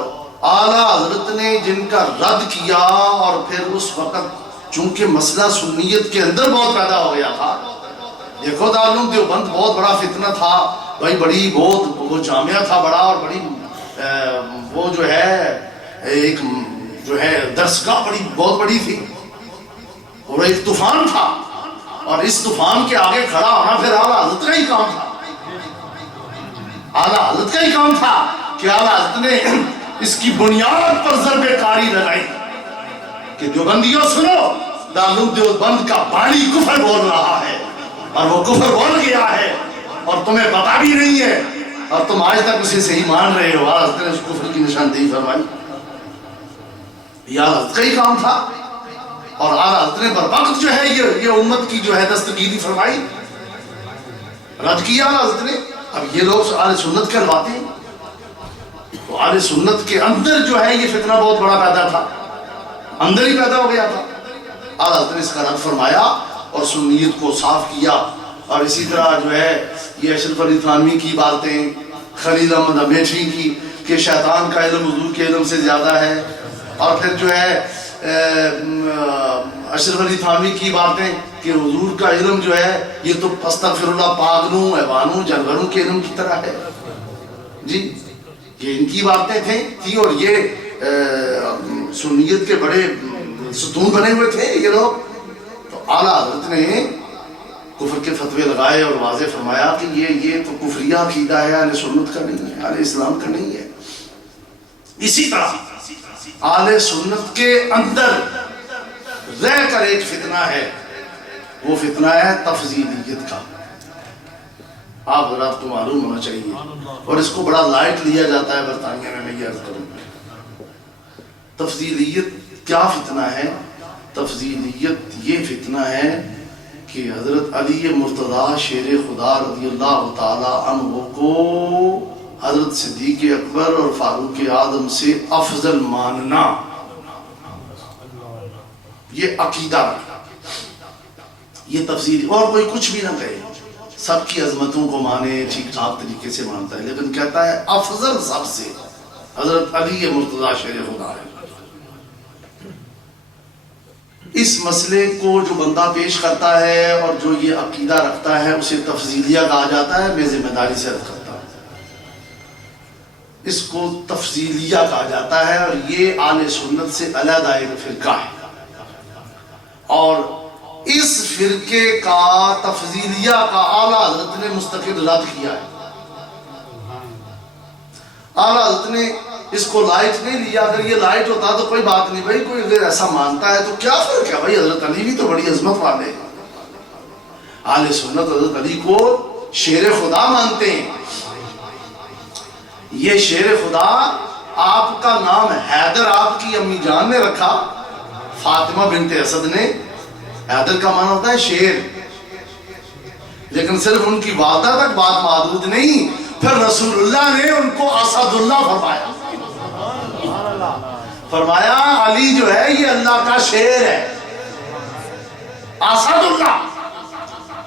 اعلیٰ حضرت نے جن کا رد کیا، اور پھر اس وقت چونکہ مسئلہ سنیت کے اندر بہت پیدا ہو گیا تھا، دیکھو دارالعلوم دیوبند بہت بڑا فتنہ تھا بھائی، بڑی بہت وہ جامعہ تھا بڑا، اور بڑی وہ جو ہے ایک جو ہے درسگاہ بڑی بہت بڑی تھی، اور ایک طوفان تھا، اور اس طوفان کے آگے کھڑا ہونا پھر اعلیٰ حضرت کا ہی کام تھا، اعلیٰ حضرت کا ہی کام تھا کہ اعلیٰ حضرت نے اس کی بنیاد پر ضرب کاری لگائی کہ دیوبندیوں سنو، دارالعلوم دیوبند کا بانی کفر بول رہا ہے، اور وہ کفر بول گیا ہے اور تمہیں پتا بھی نہیں ہے، اور تم آج تک اسے صحیح مان رہے ہو۔ اعلیٰ حضرت نے اس کفر کی نشاندہی فرمائی، یہ اعلیٰ حضرت کا ہی کام تھا، اور اعلیٰ حضرت نے بروقت جو ہے یہ امت کی جو ہے دستگیری فرمائی، رد کیا اعلیٰ حضرت نے۔ اب یہ لوگ اہل سنت کہلواتے ہیں، تو اہل سنت کے اندر جو ہے یہ فتنہ بہت بڑا پیدا تھا، اندر ہی پیدا ہو گیا تھا، اعلیٰ حضرت نے اس کا رد فرمایا اور سنیت کو صاف کیا۔ اور اسی طرح جو ہے یہ اشرف علی تھانوی کی باتیں، خلیل احمد امیٹھی کی کہ شیطان کا علم حضور کے علم سے زیادہ ہے، اور پھر جو ہے اشرف علی تھانوی کی باتیں کہ حضور کا علم جو ہے یہ تو استغفر اللہ پاگلوں ایوانوں جانوروں کے علم کی طرح ہے جی، یہ ان کی باتیں تھیں، اور یہ سنیت کے بڑے ستون بنے ہوئے تھے یہ لوگ۔ تو اعلیٰ حضرت نے کفر کے فتوے لگائے اور واضح فرمایا کہ یہ تو کفریہ عقیدہ ہے، اہل سنت کا نہیں ہے، اہل اسلام کا نہیں ہے۔ اسی طرح اہل سنت کے اندر رہ کر ایک فتنہ ہے، وہ فتنہ ہے تفضیلیت کا، آپ حضرات کو معلوم ہونا چاہیے، اور اس کو بڑا لائٹ لیا جاتا ہے برطانیہ میں یہ عرض کروں۔ تفضیلیت کیا فتنہ ہے؟ تفضیلیت یہ فتنہ ہے کہ حضرت علی مرتضیٰ شیر خدا رضی اللہ تعالی عنہ کو حضرت صدیق اکبر اور فاروق اعظم سے افضل ماننا، یہ عقیدہ، یہ تفضیل، اور کوئی کچھ بھی نہ کہے، سب کی عظمتوں کو مانے، ٹھیک ٹھاک طریقے سے مانتا ہے، لیکن کہتا ہے افضل سب سے حضرت علی مرتضیٰ شیر خدا ہے۔ اس مسئلے کو جو بندہ پیش کرتا ہے اور جو یہ عقیدہ رکھتا ہے اسے تفضیلیہ کہا جاتا ہے، میں ذمہ داری سے عرض کرتا ہوں، اس کو تفضیلیہ کہا جاتا ہے، اور یہ اہل سنت سے علیحدہ ایک فرقہ ہے، اور اس فرقے کا تفضیلیہ کا اعلیٰ حضرت نے مستقل رد کیا ہے۔ اعلیٰ حضرت نے اس کو لائٹ نہیں لیا، اگر یہ لائٹ ہوتا تو کوئی بات نہیں بھائی، کوئی اگر ایسا مانتا ہے تو کیا فرق ہے بھائی، حضرت علی بھی تو بڑی عظمت والے ہیں، اہل سنت حضرت علی کو شیر خدا مانتے ہیں۔ یہ شیر خدا، آپ کا نام حیدر آپ کی امی جان نے رکھا، فاطمہ بنت اسد نے، حیدر کا معنی ہوتا ہے شیر، لیکن صرف ان کی والدہ تک بات محدود نہیں، پھر رسول اللہ نے ان کو اسد اللہ فرمایا، فرمایا علی جو ہے یہ اللہ کا شیر ہے، اسد اللہ.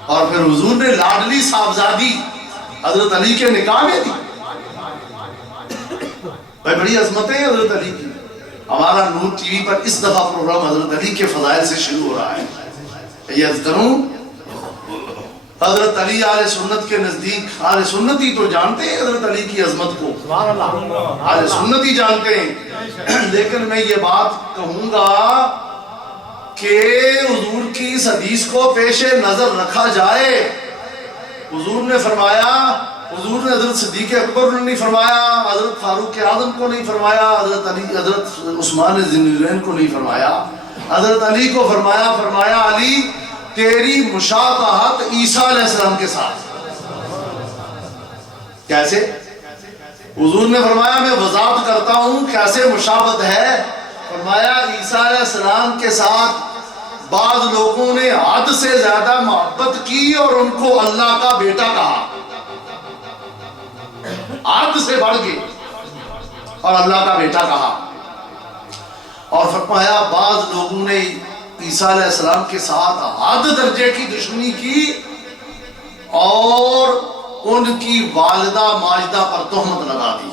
اور پھر حضور نے لاڈلی صاحبزادی حضرت علی کے نکاح میں دی. بھائی بڑی عظمتیں ہیں حضرت علی کی. ہمارا نور ٹی وی پر اس دفعہ پروگرام حضرت علی کے فضائل سے شروع ہو رہا ہے. یہ عرض کروں حضرت علی اہل سنت کے نزدیک، اہل سنتی تو جانتے ہیں حضرت علی کی عظمت کو، اہل سنتی جانتے ہیں، لیکن میں یہ بات کہوں گا کہ حضور کی اس حدیث کو پیش نظر رکھا جائے. حضور نے فرمایا، حضور نے حضرت صدیق اکبر نے نہیں فرمایا، حضرت فاروق اعظم کو نہیں فرمایا، حضرت علی، حضرت عثمان ذی النورین کو نہیں فرمایا، حضرت علی کو فرمایا. فرمایا علی تیری مشابہت عیسیٰ علیہ السلام کے ساتھ. کیسے؟ حضور نے فرمایا میں وضاحت کرتا ہوں کیسے مشابہت ہے. فرمایا عیسیٰ علیہ السلام کے ساتھ بعض لوگوں نے حد سے زیادہ محبت کی اور ان کو اللہ کا بیٹا کہا، حد سے بڑھ گئے اور اللہ کا بیٹا کہا. اور فرمایا بعض لوگوں نے عیسیٰ علیہ السلام کے ساتھ حد درجے کی دشمنی کی اور ان کی والدہ ماجدہ پر تہمت لگا دی.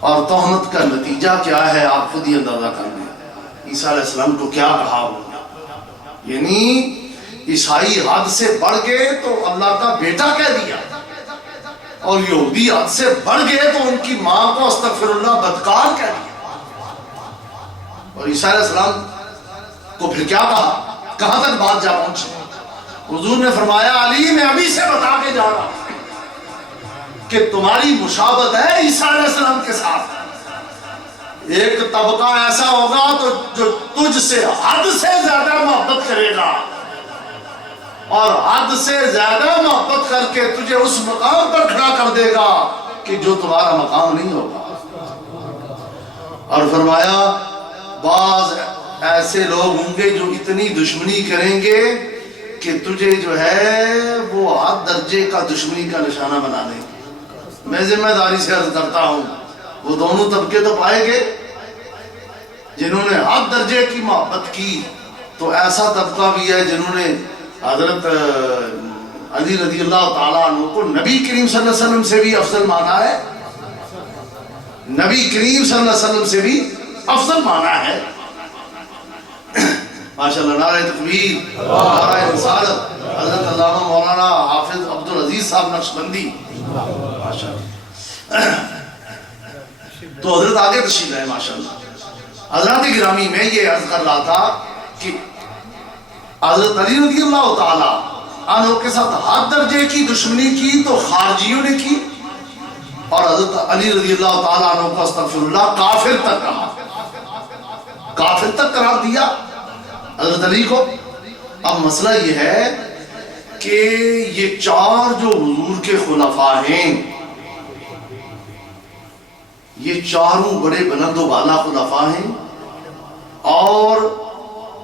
اور تہمت کا نتیجہ کیا ہے آپ خود ہی اندازہ کر لیں. عیسیٰ علیہ السلام کو کیا کہا وہ، یعنی عیسائی حد سے بڑھ گئے تو اللہ کا بیٹا کہہ دیا، اور یہودی حد سے بڑھ گئے تو ان کی ماں کو استغفر اللہ بدکار کہہ دیا. اور عیسیٰ علیہ السلام کو پھر کیا کہا، کہاں تک بات جا پہنچی. حضور نے فرمایا علی میں ابھی سے بتا کے جا رہا ہوں کہ تمہاری مشابہت ہے عیسیٰ علیہ السلام کے ساتھ. ایک طبقہ ایسا ہوگا تو جو تجھ سے حد سے زیادہ محبت کرے گا اور حد سے زیادہ محبت کر کے تجھے اس مقام پر کھڑا کر دے گا کہ جو تمہارا مقام نہیں ہوگا. اور فرمایا بعض ایسے لوگ ہوں گے جو اتنی دشمنی کریں گے کہ تجھے جو ہے وہ حد درجے کا دشمنی کا نشانہ بنا دیں گے. میں ذمہ داری سے عرض کرتا ہوں وہ دونوں طبقے تو پائے گے جنہوں نے حد درجے کی محبت کی، تو ایسا طبقہ بھی ہے جنہوں نے حضرت علی رضی اللہ تعالیٰ عنہ کو نبی کریم صلی اللہ علیہ وسلم سے بھی افضل مانا ہے، نبی کریم صلی اللہ علیہ وسلم سے بھی افضل مانا ہے. ماشاءاللہ نعرہ تکبیر، نعرہ رسالت، حضرت علامہ مولانا حافظ عبدالعزیز صاحب نقشبندی. تو حضرت آگے تشریف لائے. ماشاءاللہ حضرات گرامی میں یہ عرض کر رہا تھا کہ حضرت علی رضی اللہ تعالیٰ عنہ کے ساتھ حد درجے کی دشمنی کی تو خارجیوں نے کی، اور حضرت علی رضی اللہ تعالیٰ عنہ کو استغفر اللہ کافر تک کہا، کافر تک قرار دیا حضرت علی کو. اب مسئلہ یہ ہے کہ یہ چار جو حضور کے خلفاء ہیں، یہ چاروں بڑے بلند و بالا خلفاء ہیں، اور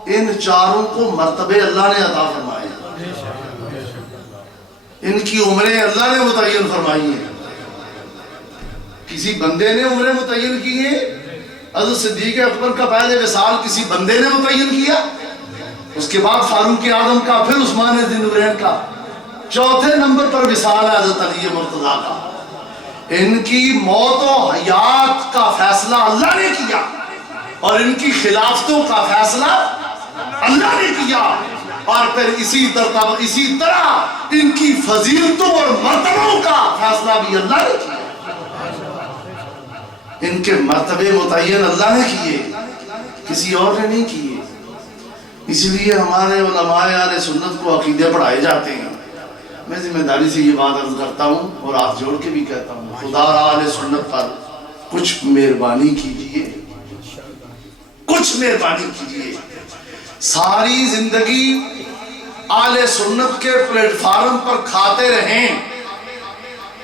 ان چاروں کو مرتبے اللہ نے عطا فرمائے، ان کی عمریں اللہ نے متعین فرمائی ہیں. کسی بندے نے عمریں متعین کی ہیں؟ حضرت صدیق اکبر کا پہلے وصال کسی بندے نے متعین کیا، اس کے بعد فاروق اعظم کا، پھر عثمان ذی النورین کا، چوتھے نمبر پر وصال ہے حضرت علی مرتضیٰ کا. ان کی موت و حیات کا فیصلہ اللہ نے کیا اور ان کی خلافتوں کا فیصلہ اللہ نے کیا، اور پھر اسی طرح ان کی فضیلتوں اور مرتبوں کا فیصلہ بھی اللہ نے کیا. ان کے مرتبے متعین اللہ نے کیے، کسی اور نے نہیں کیے. اس لیے ہمارے علماء اہل سنت کو عقیدے پڑھائے جاتے ہیں. میں ذمہ داری سے یہ بات عرض کرتا ہوں اور ہاتھ جوڑ کے بھی کہتا ہوں، خدا را اہل سنت پر کچھ مہربانی کیجئے، کچھ مہربانی کیجئے. ساری زندگی اہل سنت کے پلیٹ فارم پر کھاتے رہیں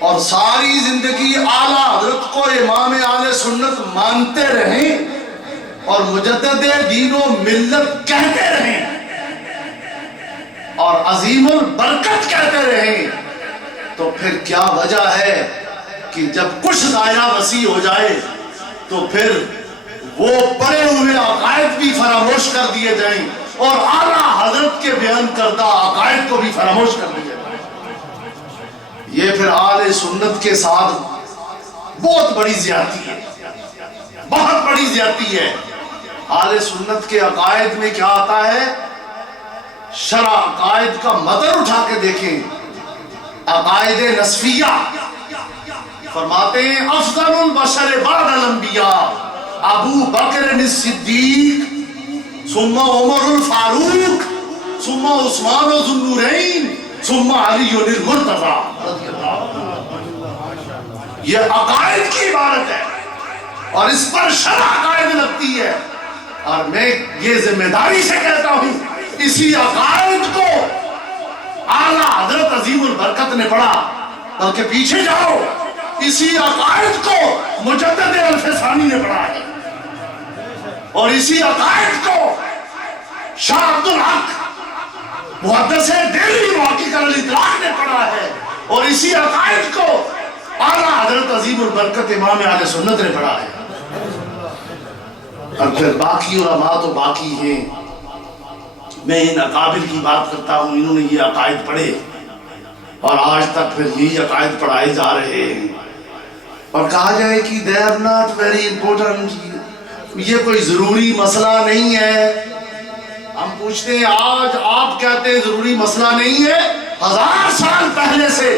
اور ساری زندگی اعلیٰ حضرت کو امام اہل سنت مانتے رہیں اور مجدد دین و ملت کہتے رہیں اور عظیم البرکت کہتے رہیں، تو پھر کیا وجہ ہے کہ جب کچھ دائرہ وسیع ہو جائے تو پھر وہ پڑے ہوئے عقائد بھی فراموش کر دیے جائیں اور اعلیٰ حضرت کے بیان کردہ عقائد کو بھی فراموش کر دیا جائے. یہ پھر اہل سنت کے ساتھ بہت بڑی زیادتی ہے, بہت بڑی زیادتی ہے. اہل سنت کے عقائد میں کیا آتا ہے؟ شرع عقائد کا مدر اٹھا کے دیکھیں. عقائد نصفیہ فرماتے ہیں افضل البشر بعد الانبیاء ابو بکر الصدیق ثم عمر الفاروق ثم عثمان ذو النورین ثم علی المرتضی. یہ عقائد کی عبارت ہے اور اس پر شرع عقائد لگتی ہے. اور میں یہ ذمہ داری سے کہتا ہوں اسی عقائد کو اعلیٰ حضرت عظیم البرکت نے پڑھا, بلکہ پیچھے جاؤ اسی عقائد کو مجدد الفسانی نے پڑھا ہے اور اسی عقائد کو شاہ عبدالحق محدث دہلوی محقق الاطلاق نے پڑھا ہے اور اسی عقائد کو اعلیٰ حضرت عظیم البرکت امام اہل سنت نے پڑھا ہے. اور پھر باقی علماء تو باقی ہیں. میں ان اکابر کی بات کرتا ہوں, انہوں نے یہ عقائد پڑھے اور آج تک پھر یہی عقائد پڑھائے جا رہے ہیں. اور کہا جائے کہ they are not very important, یہ کوئی ضروری مسئلہ نہیں ہے. ہم پوچھتے ہیں آج آپ کہتے ہیں ضروری مسئلہ نہیں ہے, 1000 سال پہلے سے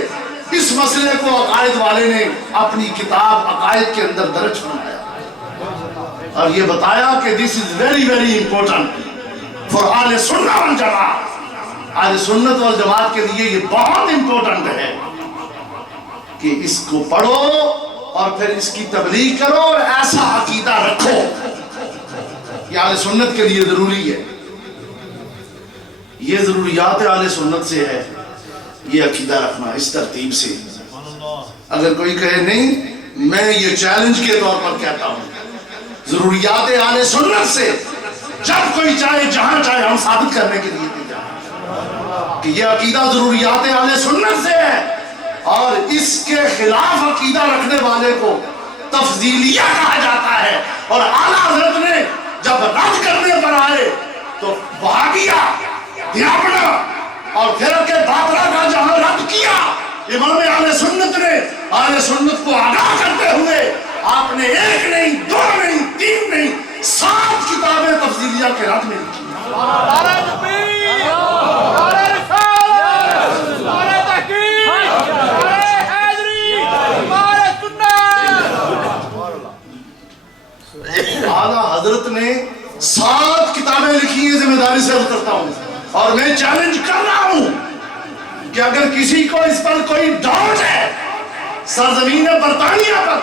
اس مسئلے کو عقائد والے نے اپنی کتاب عقائد کے اندر درج فرمایا اور یہ بتایا کہ this is very very important for اہل سنت والجماعت. اہل سنت والجماعت کے لیے یہ بہت امپورٹنٹ ہے کہ اس کو پڑھو اور پھر اس کی تبلیغ کرو اور ایسا عقیدہ رکھو. یہ اہل سنت کے لیے ضروری ہے, یہ ضروریات اہل سنت سے ہے یہ عقیدہ رکھنا اس ترتیب سے. اگر کوئی کہے نہیں, میں یہ چیلنج کے طور پر کہتا ہوں ضروریات اہل سنت سے جب کوئی چاہے جہاں چاہے ہم ثابت کرنے کے لیے تیار کہ یہ عقیدہ ضروریات اہل سنت سے ہے. اور اس کے خلاف عقیدہ رکھنے والے کو تفضیلیہ کہا جاتا ہے. اور اعلیٰ حضرت نے جب رد کرنے پر آئے تو وہابیہ, دیابڑا اور فرقہ باطلہ کا جہاں رد کیا, امام اہل سنت نے اہل سنت کو آگاہ کرتے ہوئے آپ نے 1 نہیں 2 نہیں 3 نہیں 7 کتابیں تفضیلیہ کے رد میں لکھی. نعرہ تکبیر, نعرہ رسالت, نعرہ تحقیق, نعرہ حیدری, نعرہ سنت. اعلیٰ حضرت نے 7 کتابیں لکھی ہیں, ذمہ داری سے عرض کرتا ہوں اور میں چیلنج کر رہا ہوں کہ اگر کسی کو اس پر کوئی ڈاؤٹ ہے سرزمین برطانیہ پر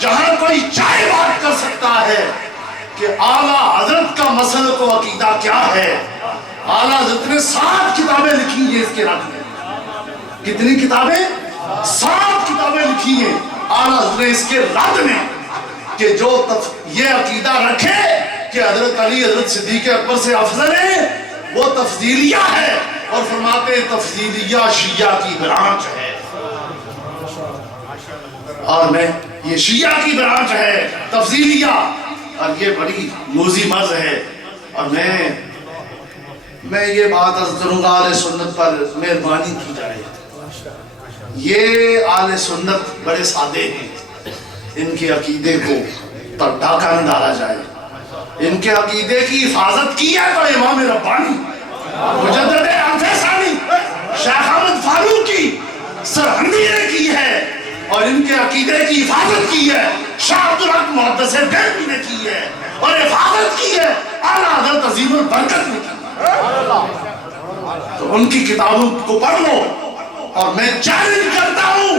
جہاں کوئی چاہے بات کر سکتا ہے کہ اعلیٰ حضرت کا مسلک و عقیدہ کیا ہے. اعلیٰ حضرت نے 7 کتابیں لکھی ہیں اس کے رد میں. کتنی کتابیں؟ 7 کتابیں لکھی ہیں اعلیٰ حضرت نے اس کے رد میں کہ جو یہ عقیدہ رکھے کہ حضرت علی حضرت صدیق اکبر سے افضل ہے وہ تفضیلیہ ہے. اور فرماتے ہیں تفضیلیہ شیعہ کی برانچ ہے. اور میں یہ شیعہ کی برانچ ہے تفضیلیہ, اور یہ بڑی موزی مرض ہے. اور میں یہ بات عرض کروں گا اہل سنت پر مہربانی کی جائے. یہ اہل سنت بڑے سادے ہیں, ان کے عقیدے کو پر ڈاکہ نہ ڈالا جائے. ان کے عقیدے کی حفاظت کی ہے تو امام ربانی مجدد الفسانی شیخ احمد فاروقی سرہندی نے کی ہے, اور ان کے عقیدے کی حفاظت کی ہے شاہ عبدالحق محدث دہلوی نے کی ہے, اور حفاظت کی ہے اعلیٰ حضرت عظیم البرکت نے کی. تو ان کی کتابوں کو پڑھ لو. اور میں چیلنج کرتا ہوں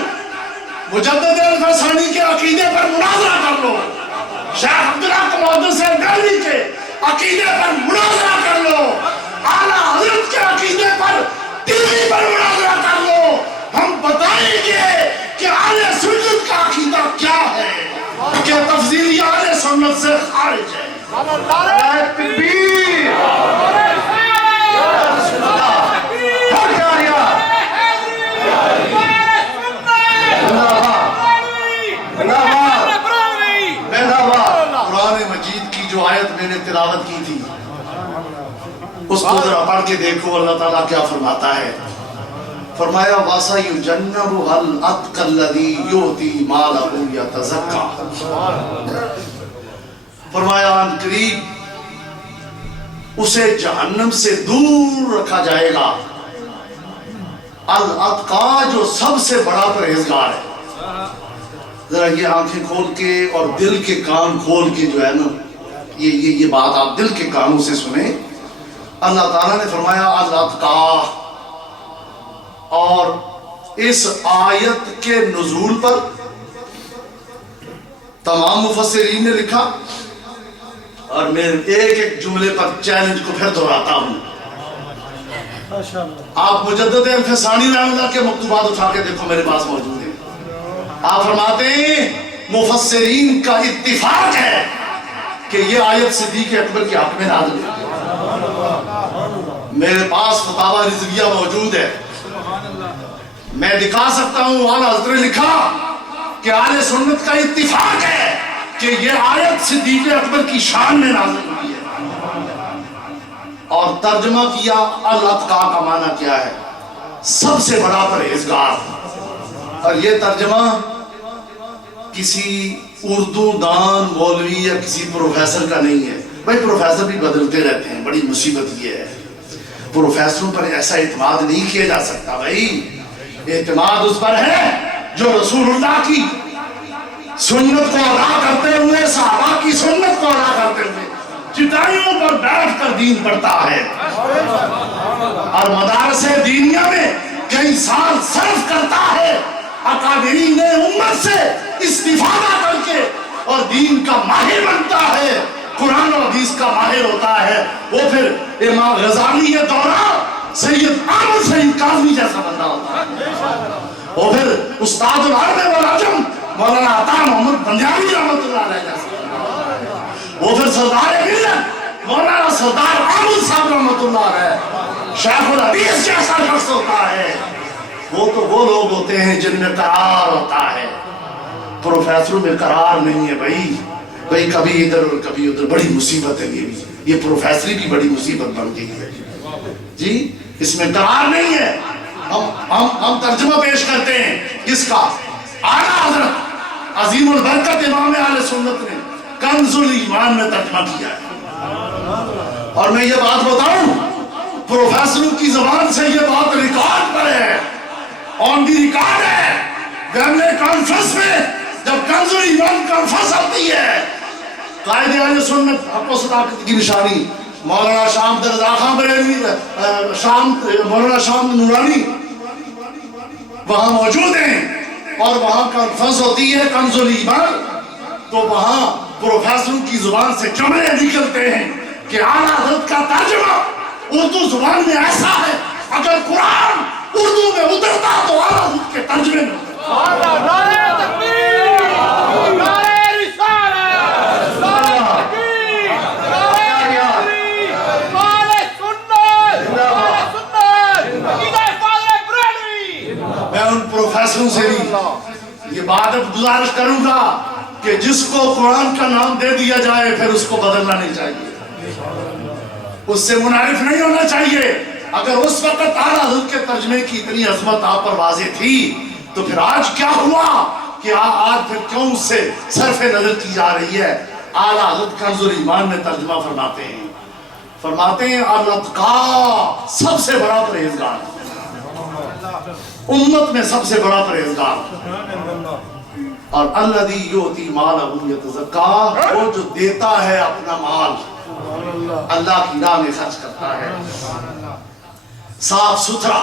مجدد الفسانی کے عقیدے پر مناظرہ کر لو, شیخ عبدالحق محدث دہلوی کے عقیدے پر مناظرہ کر لو, اعلیٰ حضرت کے عقیدے پر ٹی وی پر مناظرہ کر لو. ہم بتائیں گے کہ اہل سنت کا عقیدہ کیا ہے کہ تفضیلی اہل سنت سے خارج ہے. نعرہ تکبیر, قرآن مجید کی تلاوت کی تھی، اس کو ذرا پڑھ کے دیکھو اللہ تعالیٰ کیا فرماتا ہے۔ فرمایا وَسَيُجَنَّبُهَا الْأَتْقَى الَّذِي يُؤْتِي مَالَهُ يَتَزَكَّى، فرمایا ان قریب اسے جہنم سے دور رکھا جائے گا، الاتقا جو سب سے بڑا پرہیزگار ہے۔ ذرا یہ آنکھیں کھول کے اور دل کے کان کھول کے جو ہے نا یہ بات آپ دل کے کانوں سے سنیں۔ اللہ تعالیٰ نے فرمایا الاتقا، اور اس آیت کے نزول پر تمام مفسرین نے لکھا، اور میں ایک ایک جملے پر چیلنج کو پھر دہراتا ہوں۔ آپ مجدد الفسانی رحمہ اللہ کے مکتوبات اٹھا کے دیکھو، میرے پاس موجود ہیں۔ آپ فرماتے ہیں مفسرین کا اتفاق ہے کہ یہ آیت صدیق اکبر کے حق میں نازل ہے۔ میرے پاس فتاوی رضویہ موجود ہے، میں دکھا سکتا ہوں۔ اعلیٰ حضرت نے لکھا کہ اہل سنت کا اتفاق ہے کہ یہ آیت صدیق اکبر کی شان میں نازل ہوئی ہے۔ اور ترجمہ کیا الاتقا کا معنی کیا ہے؟ سب سے بڑا پرہیزگار۔ اور یہ ترجمہ کسی اردو دان مولوی یا کسی پروفیسر کا نہیں ہے۔ بھائی پروفیسر بھی بدلتے رہتے ہیں، بڑی مصیبت یہ ہے، پروفیسروں پر ایسا اعتماد نہیں کیا جا سکتا۔ بھائی اعتماد اس پر ہے جو رسول اللہ کی سنت کو ادا کرتے ہوئے، صحابہ کی سنت کو ادا کرتے ہوئے چٹائیوں پر بیٹھ کر دین پڑھتا ہے، اور مدارس دینیہ میں کئی سال صرف کرتا ہے، اکابرین امت سے استفادہ کر کے، اور دین کا ماہر بنتا ہے، قرآن و حدیث کا ماہر ہوتا ہے۔ وہ پھر امام غزالی دورہ سید احمد سعید کاظمی جیسا بندہ ہوتا ہے، وہ پھر استاد العرب والعجم مولانا عطا محمد بندیاوی رحمۃ اللہ علیہ جیسا، وہ پھر سردار ملت مولانا سردار احمد صاحب رحمۃ اللہ علیہ شیخ الحدیث جیسا شخص ہوتا ہے۔ وہ تو وہ لوگ ہوتے ہیں جن میں قرار ہوتا ہے، پروفیسروں میں قرار نہیں ہے۔ بھائی کبھی ادھر اور کبھی ادھر، بڑی مصیبت ہے یہ پروفیسری بھی بڑی مصیبت بن گئی ہے جی، اس میں قرار نہیں ہے۔ ہم ترجمہ پیش کرتے ہیں کس کا؟ اعلیٰ حضرت عظیم البرکت امام اہل سنت نے کنز الایمان میں ترجمہ کیا ہے۔ اور میں یہ بات بتاؤں، پروفیسروں کی زبان سے یہ بات ریکارڈ پر ہے، آن دی ریکارڈ ہے۔ ویملے کانفرنس میں جب کنز الایمان کانفرنس آتی ہے، قائد اہل سنت حق و صداقت کی نشانی مولانا شام رضا خان بریلوی، مولانا شام نورانی وہاں موجود ہیں، اور وہاں کانفرنس ہوتی ہے کنز الایمان، تو وہاں پروفیسروں کی زبان سے جملے نکلتے ہیں کہ اعلیٰ حضرت کا ترجمہ اردو زبان میں ایسا ہے، اگر قرآن اردو میں اترتا تو اعلیٰ حضرت کے ترجمے میں نعرہ تکبیر، نعرہ رسالت، نعرہ تکبیر، نعرہ تحریف، نعرہ سنت، نعرہ سنت، عقیدہ فاضل بریلوی۔ میں ان پروفیسروں سے بھی یہ بات گزارش کروں گا کہ جس کو قرآن کا نام دے دیا جائے پھر اس کو بدلنا نہیں چاہیے، اس سے منحرف نہیں ہونا چاہیے۔ اگر اس وقت اعلیٰ حضرت کے ترجمے کی اتنی عظمت آپ پر واضح تھی تو پھر آج کیا ہوا کہ آج پھر کیوں اس سے صرف نظر کی جا رہی ہے؟ اعلیٰ حضرت کنز الایمان میں ترجمہ فرماتے ہیں الاتقا سب سے بڑا پرہیزگار، امت میں سب سے بڑا پرہیزگار، اور الذی یؤتی مالہ یتزکا، وہ جو دیتا ہے اپنا مال اللہ کی راہ میں خرچ کرتا ہے، صاف ستھرا،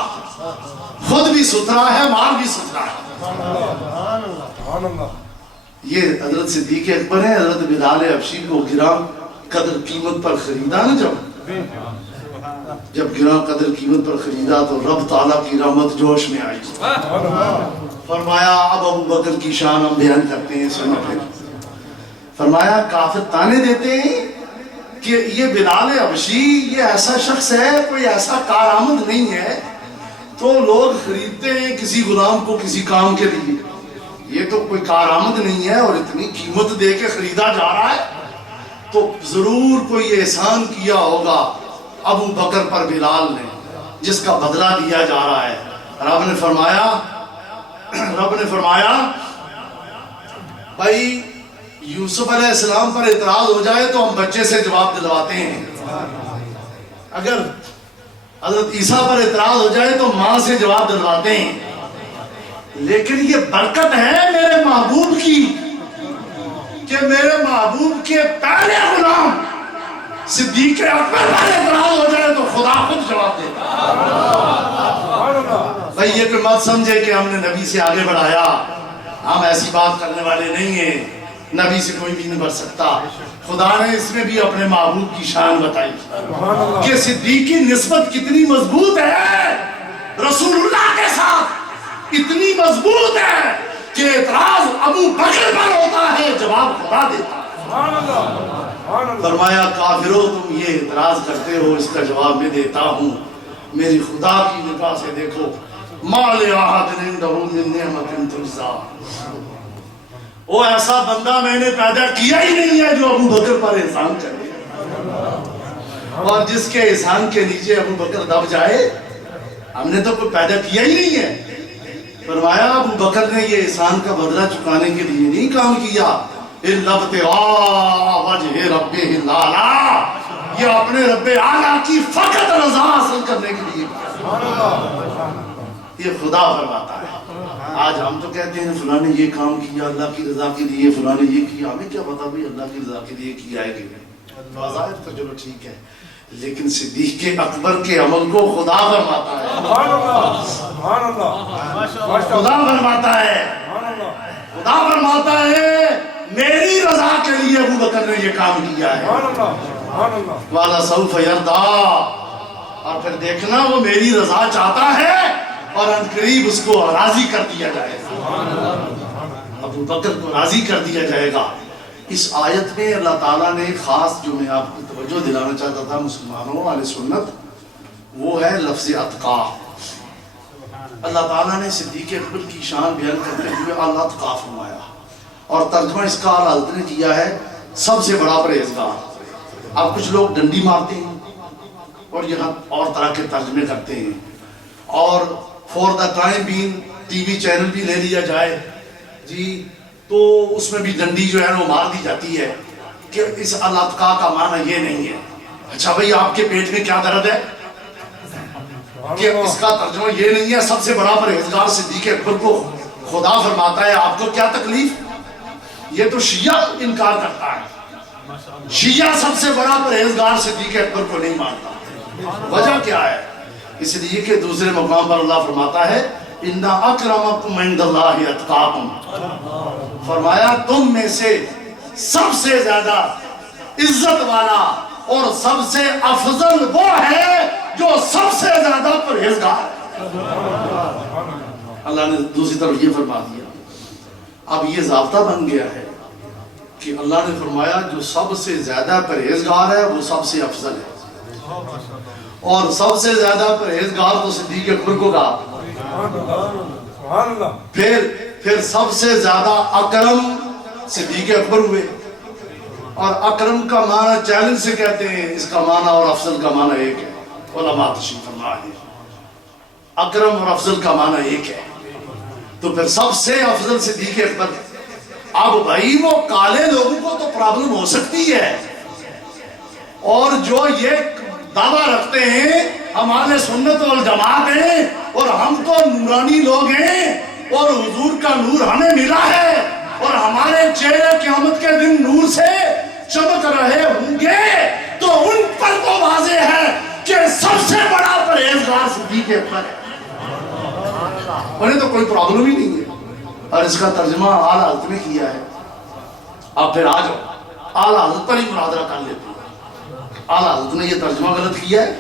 خود بھی ستھرا ہے، مال بھی ستھرا ہے۔ یہ حضرت صدیق اکبر ہے، حضرت بلال حبشی کو گراں قدر قیمت پر خریدا نا، جب گراں قدر قیمت پر خریدا تو رب تعالیٰ کی رحمت جوش میں آئی، فرمایا اب ابو بکر کی شان ہم بیان کرتے ہیں، سنو پھر۔ فرمایا کافر تانے دیتے ہیں کہ یہ بلال حبشی یہ ایسا شخص ہے، کوئی ایسا کارآمد نہیں ہے، تو لوگ خریدتے ہیں کسی غلام کو کسی کام کے لیے، یہ تو کوئی کارآمد نہیں ہے اور اتنی قیمت دے کے خریدا جا رہا ہے، تو تو ضرور کوئی احسان کیا ہوگا ابو بکر پر بلال نے، جس کا بدلہ دیا جا رہا ہے۔ رب نے فرمایا بھائی یوسف علیہ السلام پر اعتراض ہو جائے تو ہم بچے سے جواب دلواتے ہیں، اگر حضرت عیسیٰ پر اعتراض ہو جائے تو ماں سے جواب دلواتے ہیں، لیکن یہ برکت ہے میرے محبوب کی کہ میرے محبوب کے پہلے غلام صدیق اکبر پر اعتراض ہو جائے تو خدا خود جواب دیتا۔ بھائی یہ کوئی مت سمجھے کہ ہم نے نبی سے آگے بڑھایا، ہم ایسی بات کرنے والے نہیں ہیں، نبی سے کوئی بھی نہیں بڑھ سکتا۔ خدا نے اس میں بھی اپنے محبوب کی شان بتائی کہ صدیق کی نسبت کتنی مضبوط ہے رسول اللہ کے ساتھ، اتنی مضبوط ہے کہ اعتراض ابو بکر پر ہوتا ہے، جواب خدا دیتا ہے۔ فرمایا کافرو تم یہ اعتراض کرتے ہو، اس کا جواب میں دیتا ہوں، میری خدا کی نگاہ سے دیکھو، مال احد عنده من نعمت تجزا، وہ ایسا بندہ میں نے پیدا کیا ہی نہیں ہے جو ابو بکر پر احسان کرے، اور جس کے احسان کے نیچے ابو بکر دب جائے، ہم نے تو کوئی پیدا کیا ہی نہیں ہے۔ فرمایا ابو بکر نے یہ احسان کا بدلہ چکانے کے لیے نہیں کام کیا، وجہ ربہ الاعلیٰ، یہ اپنے رب اعلیٰ کی فقط رضا حاصل کرنے کے لیے، یہ خدا فرماتا ہے۔ آج ہم تو کہتے ہیں فلاں نے یہ کام کیا اللہ کی رضا کے لیے، فلاں نے یہ کیا، ہمیں کیا پتا بھی اللہ کی رضا کے لیے کیا ہے کہ نہیں، بظاہر تو چلو ٹھیک ہے، لیکن صدیق اکبر کے عمل کو خدا فرماتا ہے، خدا فرماتا ہے، خدا فرماتا ہے میری رضا کے لیے ابو بکر نے یہ کام کیا ہے، وَعَلَى سَوْفَ يَرْضَى، اور پھر دیکھنا وہ میری رضا چاہتا ہے اور عنقریب اس کو راضی کر دیا جائے گا، ابو بکر کو راضی کر دیا جائے گا۔ اس آیت میں اللہ تعالیٰ نے خاص جو میں آپ کو توجہ دلانا چاہتا تھا مسلمانوں اہل سنت، وہ ہے لفظ اتقا۔ اللہ تعالیٰ نے صدیق اکبر کی شان بیان کرتے ہوئے الاتقا فرمایا، اور ترجمہ اس کا اعلیٰ حضرت نے کیا ہے سب سے بڑا پرہیزگار۔ اب کچھ لوگ ڈنڈی مارتے ہیں اور یہاں اور طرح کے ترجمے کرتے ہیں، اور for the time been T V channel بھی لے لیا جائے جی، تو اس میں بھی ڈنڈی جو ہے وہ مار دی جاتی ہے کہ اس الاتقا کا معنی یہ نہیں ہے۔ اچھا بھئی آپ کے پیٹ میں کیا درد ہے کہ اس کا ترجمہ یہ نہیں ہے سب سے بڑا پرہیزگار صدیق اکبر کو خدا فرماتا ہے، آپ کو کیا تکلیف؟ یہ تو شیعہ انکار کرتا ہے، شیعہ سب سے بڑا پرہیزگار صدیق اکبر کو نہیں مانتا۔ وجہ کیا ہے؟ اس لیے کہ دوسرے مقام پر اللہ فرماتا ہے اِنَّ أَكْرَمَكُمْ عِنْدَ اللَّهِ أَتْقَاكُمْ، فرمایا تم میں سے سب سے زیادہ عزت والا اور سب سے افضل وہ ہے جو سب سے زیادہ پرہیزگار ہے۔ اللہ نے دوسری طرف یہ فرما دیا، اب یہ ضابطہ بن گیا ہے کہ اللہ نے فرمایا جو سب سے زیادہ پرہیزگار ہے وہ سب سے افضل ہے، اور سب سے زیادہ پرہیزگار تو صدیق اکبر کو کہا، پھر سب سے زیادہ اکرم صدیق اکبر ہوئے، اور اکرم کا معنی چیلنج سے کہتے ہیں، اس کا معنی اور افضل کا معنی ایک ہے، علماء تشریف فرما ہے، اکرم اور افضل کا معنی ایک ہے، تو پھر سب سے افضل صدیق اکبر۔ اب بھائی وہ کالے لوگوں کو تو پرابلم ہو سکتی ہے، اور جو یہ دعویٰ رکھتے ہیں ہم اہل سنت والجماعت ہیں اور ہم تو نورانی لوگ ہیں اور حضور کا نور ہمیں ملا ہے اور ہمارے چہرے قیامت کے دن نور سے چمک رہے ہوں گے، تو ان پر تو واضح ہے کہ سب سے بڑا پرہیزگار صدیق اکبر ہے، انہیں تو کوئی پرابلم ہی نہیں ہے۔ اور اس کا ترجمہ اعلیٰ حضرت نے کیا ہے، اب پھر آ جاؤ اعلیٰ حضرت پر ہی مناظرہ کر لیتے ہیں، اعلیٰ حضرت نے یہ ترجمہ غلط کیا ہے،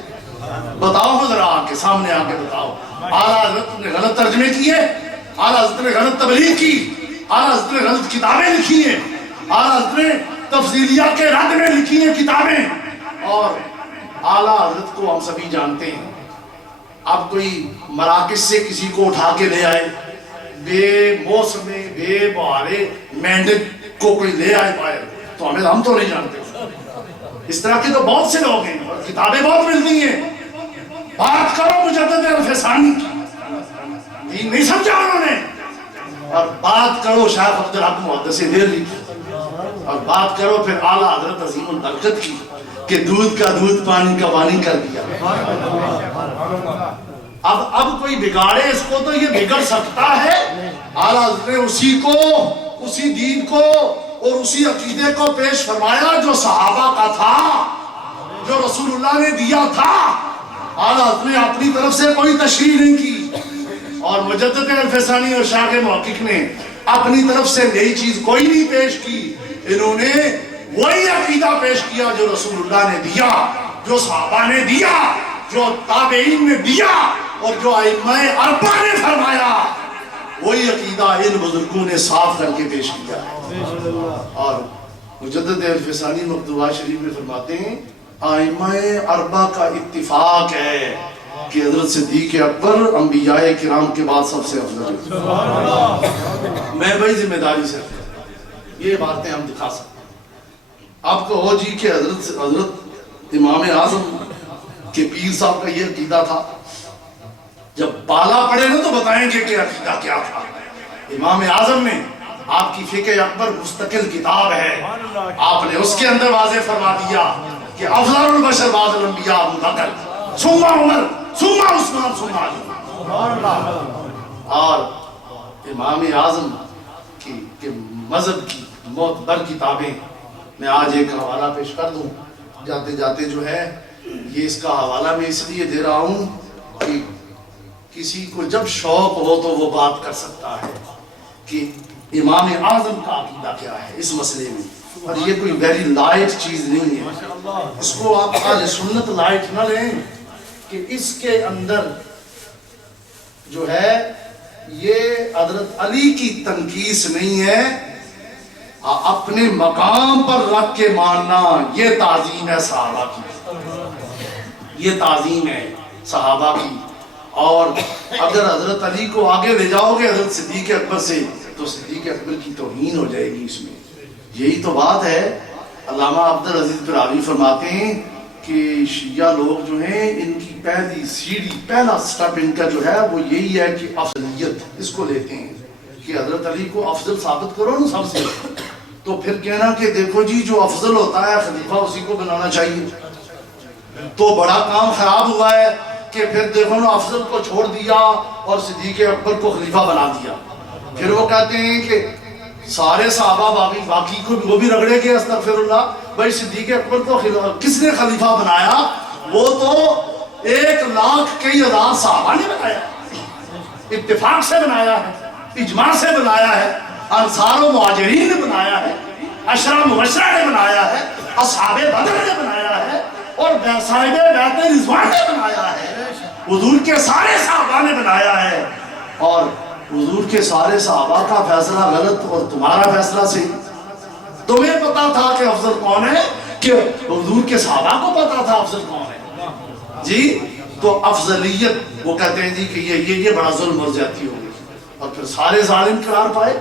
بتاؤ ذرا آ کے سامنے آ کے بتاؤ، اعلیٰ حضرت نے غلط ترجمے کیے، اعلیٰ حضرت نے غلط تبلیغ کی، اعلیٰ حضرت نے غلط کتابیں لکھی ہیں، اعلیٰ حضرت نے تفصیلیہ کے رد میں لکھی ہیں کتابیں، اور اعلیٰ حضرت کو ہم سبھی جانتے ہیں۔ اب کوئی مراکز سے کسی کو اٹھا کے لے آئے، بے موسم بے بہارے مینڈک کو کوئی لے آئے پائے، تو ہم تو نہیں جانتے، اس طرح کے تو بہت سے لوگ ہیں اور کتابیں بہت ملتی ہیں. بات کرو مجدد الفسانی کی، دین نہیں سمجھا انہوں نے. اور بات کرو شیخ عبدالحق محدث دہلوی کی، اور بات کرو پھر اعلیٰ حضرت عظیم البرکت کی کہ دودھ کا دودھ پانی کا پانی کر دیا. اب کوئی بگاڑے اس کو تو یہ بگڑ سکتا ہے. اعلیٰ حضرت نے اسی کو، اسی دین کو اور اسی عقیدے کو پیش فرمایا جو صحابہ کا تھا، جو رسول اللہ نے دیا تھا. اعلیٰ حضرت نے اپنی طرف سے کوئی تشریح نہیں کی، اور مجدد الفسانی اور شاہ محقق نے اپنی طرف سے نئی چیز کوئی نہیں پیش کی. انہوں نے وہی عقیدہ پیش کیا جو رسول اللہ نے دیا، جو صحابہ نے دیا، جو تابعین نے دیا، اور جو ائمہ اربعہ نے فرمایا. وہی عقیدہ ان بزرگوں نے صاف کر کے پیش کیا. اور مجدد الفسانی مکتوبات شریف میں فرماتے ہیں ائمہ اربعہ کا اتفاق ہے کہ حضرت صدیق اکبر انبیاء کرام کے بعد سب سے افضل ہے. میں بھائی ذمہ داری سے یہ باتیں ہم دکھا سکتے ہیں. آپ کو ہو جی کہ حضرت امام اعظم کے پیر صاحب کا یہ عقیدہ تھا، جب بالا پڑے نا تو بتائیں گے کہ عقیدہ کیا تھا. امام اعظم نے، آپ کی فقہ اکبر مستقل کتاب ہے، آپ نے اس کے اندر واضح فرما دیا کہ افضل البشر بعد الانبیاء ابو بکر ثم عمر ثم عثمان ثم علی. اور امام اعظم کی مذہب کی معتبر کتابیں میں آج ایک حوالہ پیش کر دوں جاتے جاتے جو ہے. یہ اس کا حوالہ میں اس لیے دے رہا ہوں کہ کسی کو جب شوق ہو تو وہ بات کر سکتا ہے کہ امام اعظم کا عقیدہ کیا ہے اس مسئلے میں. اور یہ کوئی ویری لائٹ چیز نہیں ہے، اس کو آپ اہل سنت لائٹ نہ لیں کہ اس کے اندر جو ہے یہ حضرت علی کی تنقیص نہیں ہے، اپنے مقام پر رکھ کے ماننا یہ تعظیم ہے صحابہ کی، یہ تعظیم ہے صحابہ کی. اور اگر حضرت علی کو آگے لے جاؤ گے حضرت صدیق اکبر سے تو صدیق اکبر کی توہین ہو جائے گی اس میں. یہی تو بات ہے. علامہ عبدالعزیز براوی فرماتے ہیں کہ شیعہ لوگ جو ہیں ان کی پہلی سیڑھی، پہلا سٹیپ ان کا جو ہے وہ یہی ہے کہ افضلیت اس کو لیتے ہیں کہ حضرت علی کو افضل ثابت کرو نا سب سے، تو پھر کہنا کہ دیکھو جی جو افضل ہوتا ہے خلیفہ اسی کو بنانا چاہیے. تو بڑا کام خراب ہوا ہے کہ پھر دیکھو نا افضل کو چھوڑ دیا اور صدیق اکبر کو خلیفہ بنا دیا. پھر وہ کہتے ہیں کہ سارے صحابہ باقی کو وہ بھی رگڑے گئے استغفر اللہ. بھائی صدیق اکبر کو کس نے خلیفہ بنایا؟ وہ تو 1,00,000 کئی ہزار صحابہ نے بنایا، اتفاق سے بنایا ہے، اجماع سے بنایا ہے، انصار و مہاجرین نے بنایا ہے، عشرہ مبشرہ نے بنایا ہے، اصحاب بدر نے بنایا ہے، اور صاحب بیعت رضوان نے بنایا ہے. حضور کے سارے صحابہ نے بنایا ہے. اور حضور کے سارے صحابہ کا فیصلہ غلط اور تمہارا فیصلہ صحیح. تمہیں پتا تھا کہ افضل کون ہے کہ حضور کے صحابہ کو پتا تھا افضل کون ہے جی. تو افضلیت وہ کہتے ہیں جی کہ یہ بڑا ظلم اور زیادتی ہوگی، اور پھر سارے ظالم قرار پائے.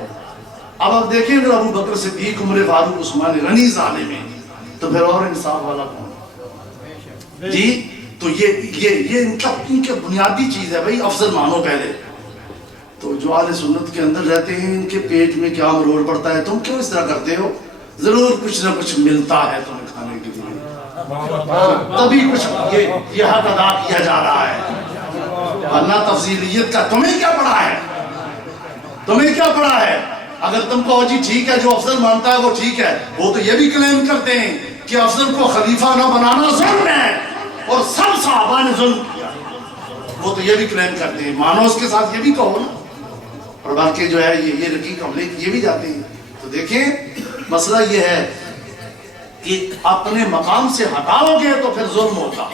اب آپ دیکھیں اگر ابو بکر صدیق، عمر فاروق، عثمان غنی ظالم ہیں تو پھر اور انصاف والا کون جی. تو یہ ان کے بنیادی چیز ہے بھائی، افضل مانو پہلے. تو جو اہل سنت کے اندر رہتے ہیں ان کے پیٹ میں کیا مروڑ پڑتا ہے، تم کیوں اس طرح کرتے ہو؟ ضرور کچھ نہ کچھ ملتا ہے تمہیں کھانے کے لیے، تبھی کچھ یہ حق ادا کیا جا رہا ہے. ورنہ تفضیلیت کا تمہیں کیا پڑا ہے؟ تمہیں کیا پڑا ہے؟ اگر تم کہو جی ٹھیک ہے جو افضل مانتا ہے وہ ٹھیک ہے، وہ تو یہ بھی کلیم کرتے ہیں کہ افضل کو خلیفہ نہ بنانا ظلم ہے اور سب صحابہ نے ظلم کیا. وہ تو یہ بھی کلیم کرتے ہیں، مانو اس کے ساتھ یہ بھی کہو نا. اور باقی جو ہے یہ رقیق عملے یہ بھی جاتے ہیں. تو دیکھیں مسئلہ یہ ہے کہ اپنے مقام سے ہٹاؤ گے تو پھر ظلم ہوگا.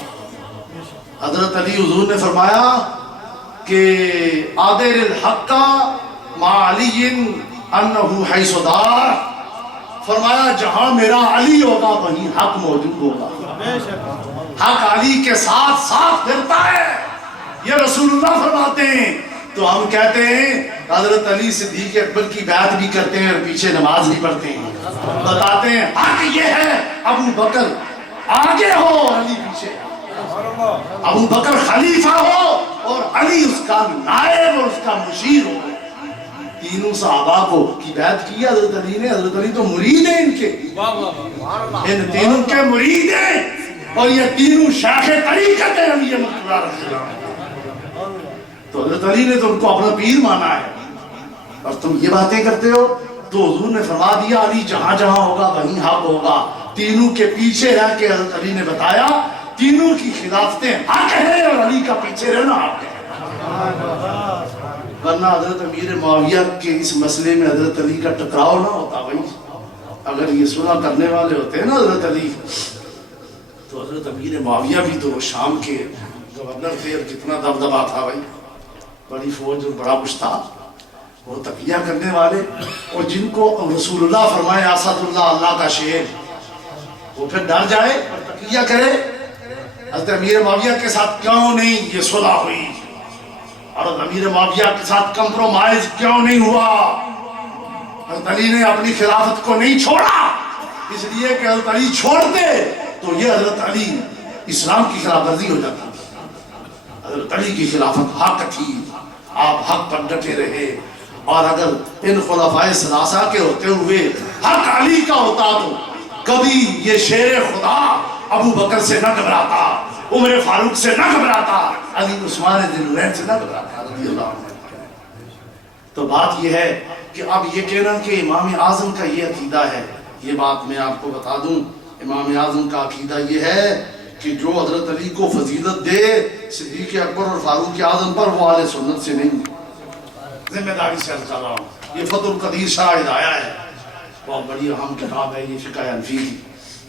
حضرت علی حضور نے فرمایا کہ آدر الحق مع علی انہو حیث دار، فرمایا جہاں میرا علی ہوگا وہیں حق موجود ہوگا. حق علی کے ساتھ ساتھ پھرتا ہے، یہ رسول اللہ فرماتے ہیں. تو ہم کہتے ہیں حضرت علی صدیق اکبر کی بیعت بھی کرتے ہیں اور پیچھے نماز بھی پڑھتے ہیں، بتاتے ہیں حق یہ ہے ابو بکر آگے ہو اور علی پیچھے ہو، ابو بکر خلیفہ ہو اور علی اس کا نائب اور اس کا مشیر ہو۔ تینوں صحابہ کو کی بیعت کی حضرت علی نے، حضرت علی تو مرید ہیں ان کے، ان تینوں کے مرید ہیں، اور یہ تینوں شیخ طریقت ہیں علی مقتدی رضی اللہ عنہ۔ تو حضرت علی نے تو ان کو اپنا پیر مانا ہے، اور تم یہ باتیں کرتے ہو۔ تو حضور نے فرما دیا علی جہاں جہاں ہوگا وہیں حق ہوگا۔ تینوں کے پیچھے رہ کے حضرت علی نے بتایا تینوں کی خلافتیں حق ہیں اور علی کا پیچھے رہنا حق ہے۔ ورنہ حضرت امیر معاویہ کے اس مسئلے میں حضرت علی کا ٹکراؤ نہ ہوتا بھائی۔ اگر یہ سنا کرنے والے ہوتے ہیں نا حضرت علی، تو حضرت امیر معاویہ بھی تو شام کے گورنر تھے، اور کتنا دبدبا تھا بھائی، بڑی فوج اور بڑا کچھ تھا۔ وہ تقیہ کرنے والے، اور جن کو رسول اللہ فرمائے اسد اللہ، اللہ کا شیر، وہ پھر ڈر جائے اور تقیہ کرے۔ حضرت امیر معاویہ کے ساتھ کیوں نہیں یہ صلح ہوئی، اور امیر معاویہ کے ساتھ کمپرومائز کیوں نہیں ہوا؟ حضرت علی نے اپنی خلافت کو نہیں چھوڑا، اس لیے کہ حضرت علی چھوڑتے تو یہ حضرت علی اسلام کی خلاف ورزی ہو جاتی۔ حضرت علی کی خلافت حق تھی، آپ حق پر ڈٹے رہے، اور اگر ان خلفائے ثلاثہ کے ہوتے ہوئے حق علی کا ہوتا تو کبھی یہ شیر خدا ابو بکر سے نہ گھبراتا، عمر فاروق سے نہ گھبراتا، علی عثمان ذی النورین سے نہ گھبراتا رضی اللہ عنہ۔ تو بات یہ ہے کہ اب یہ کہنا کہ امام اعظم کا یہ عقیدہ ہے، یہ بات میں آپ کو بتا دوں، امام اعظم کا عقیدہ یہ ہے کہ جو حضرت علی کو فضیلت دے صدیق اکبر اور فاروق اعظم پر، وہ اہل سنت سے نہیں۔ ذمہ داری سے عرض کر رہا ہوں، یہ فتح القدیر شرح ہدایہ ہے، بہت بڑی اہم کتاب ہے یہ فقہ حنفی کی،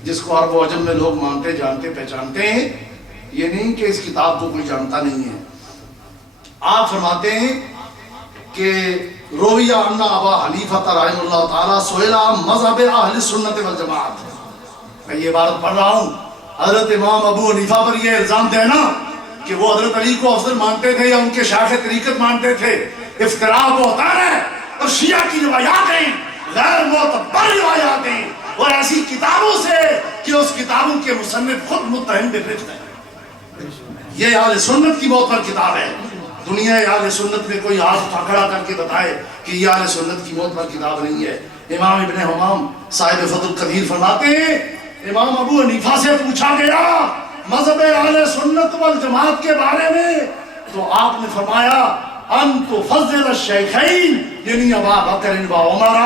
جس کو عرب و عجم میں لوگ مانتے جانتے پہچانتے ہیں، یہ نہیں کہ اس کتاب کو کوئی جانتا نہیں ہے۔ آپ فرماتے ہیں کہ رویہ ان ابا حنیفہ رحمہ اللہ تعالی سئل عن مذہب اہل سنت والجماعت۔ میں یہ عبارت پڑھ رہا ہوں، حضرت امام ابو حنیفہ پر یہ الزام دینا کہ وہ حضرت علی کو افضل مانتے تھے یا ان کے شیخ طریقت مانتے تھے، افتراء بہتان ہے، اور شیعہ کی روایات ہیں غیر معتبر روایات ہیں، اور ایسی کتابوں سے کہ اس کتابوں کے مصنف خود متہم بالرفق ہیں۔ یہ اہل سنت کی بہت بڑی کتاب ہے، دنیا اہل سنت میں کوئی ہاتھ پکڑا کر کے بتائے کہ یہ اہل سنت کی بہت بڑی کتاب نہیں ہے۔ امام ابن حمام صاحب فتح القدیر فرماتے ہیں امام ابو حنیفہ سے پوچھا گیا مذہب اہل سنت والجماعت کے بارے میں، تو آپ نے فرمایا ان تفضل الشیخین یعنی ابا بکر و عمر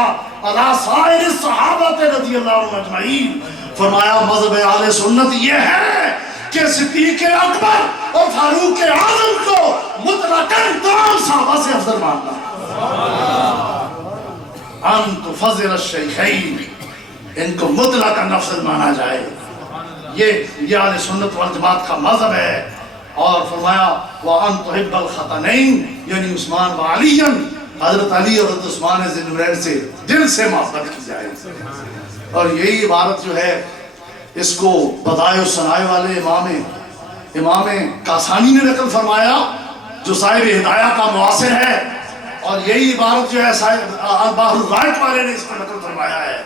علی سائر الصحابہ رضی اللہ عنہم اجمعین، فرمایا مذہب اہل سنت یہ ہے کہ صدیق اکبر اور فاروق اعظم کو مطلقاً تمام صحابہ سے افضل ماننا۔ ان تفضل الشیخین، ان کو مطلقاً افضل مانا جائے، یہ اہل سنت والجماعت کا مذہب ہے۔ اور فرمایا وَأَن تُحِبَّ الْخَطَنَيْن یعنی عثمان و علی، حضرت علی اور حضرت عثمان ذی النورین سے دل سے محبت کی جائے۔ اور یہی عبارت جو ہے اس کو بدائع و ثنائے والے امام کاسانی نے نقل فرمایا جو صاحب ہدایہ کا معاصر ہے، اور یہی عبارت جو ہے البحر الرائق والے نے اس کو نقل فرمایا ہے،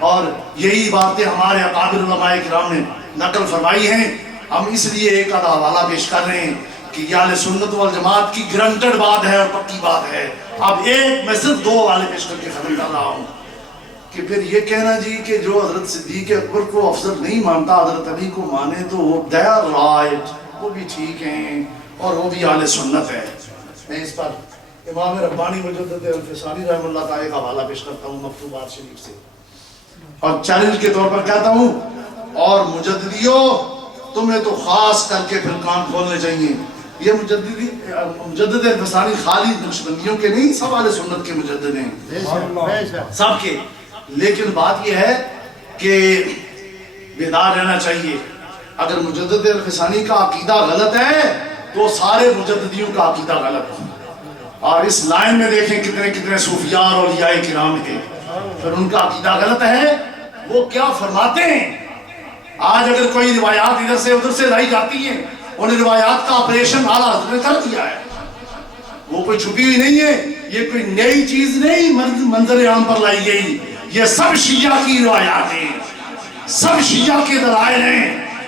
اور یہی باتیں ہمارے اکابر علماء کرام نے نقل فرمائی ہیں۔ ہم اس لیے ایک آدھا حوالہ پیش کر رہے ہیں کہ یہ اہل سنت والجماعت کی گرانٹڈ بات ہے اور پکی بات ہے۔ اب ایک میں صرف دو حوالے پیش کر کے ختم کر رہا ہوں کہ پھر یہ کہنا جی کہ جو حضرت صدیق اکبر کو افضل نہیں مانتا حضرت علی کو مانے تو وہ they are right، وہ بھی ٹھیک ہیں اور وہ بھی اہل سنت ہے۔ میں اس پر امام ربانی مجدد الفسانی رحمہ اللہ کا ایک حوالہ پیش کرتا ہوں مکتوبات شریف سے، اور چیلنج کے طور پر کہتا ہوں اور مجددیوں تمہیں تو خاص کر کے پھر کان کھولنے چاہیے۔ یہ مجدد الفسانی خالی نقشبندیوں کے نہیں، سب اہل سنت کے مجدد ہیں سب کے، لیکن بات یہ ہے کہ بیدار رہنا چاہیے۔ اگر مجدد الفسانی کا عقیدہ غلط ہے تو سارے مجددیوں کا عقیدہ غلط ہے، اور اس لائن میں دیکھیں کتنے کتنے صوفیاء اور اولیاء کرام ہیں، پھر ان کا عقیدہ غلط ہے۔ وہ کیا فرماتے ہیں؟ آج اگر کوئی روایات ادھر سے ادھر سے لائی جاتی ہیں، ان روایات کا آپریشن اعلیٰ حضرت نے کر دیا ہے، وہ کوئی چھپی ہوئی نہیں ہے، یہ کوئی نئی چیز نہیں منظر عام پر لائی گئی، یہ سب شیعہ کی روایات ہیں، سب شیعہ کے دلائل ہیں،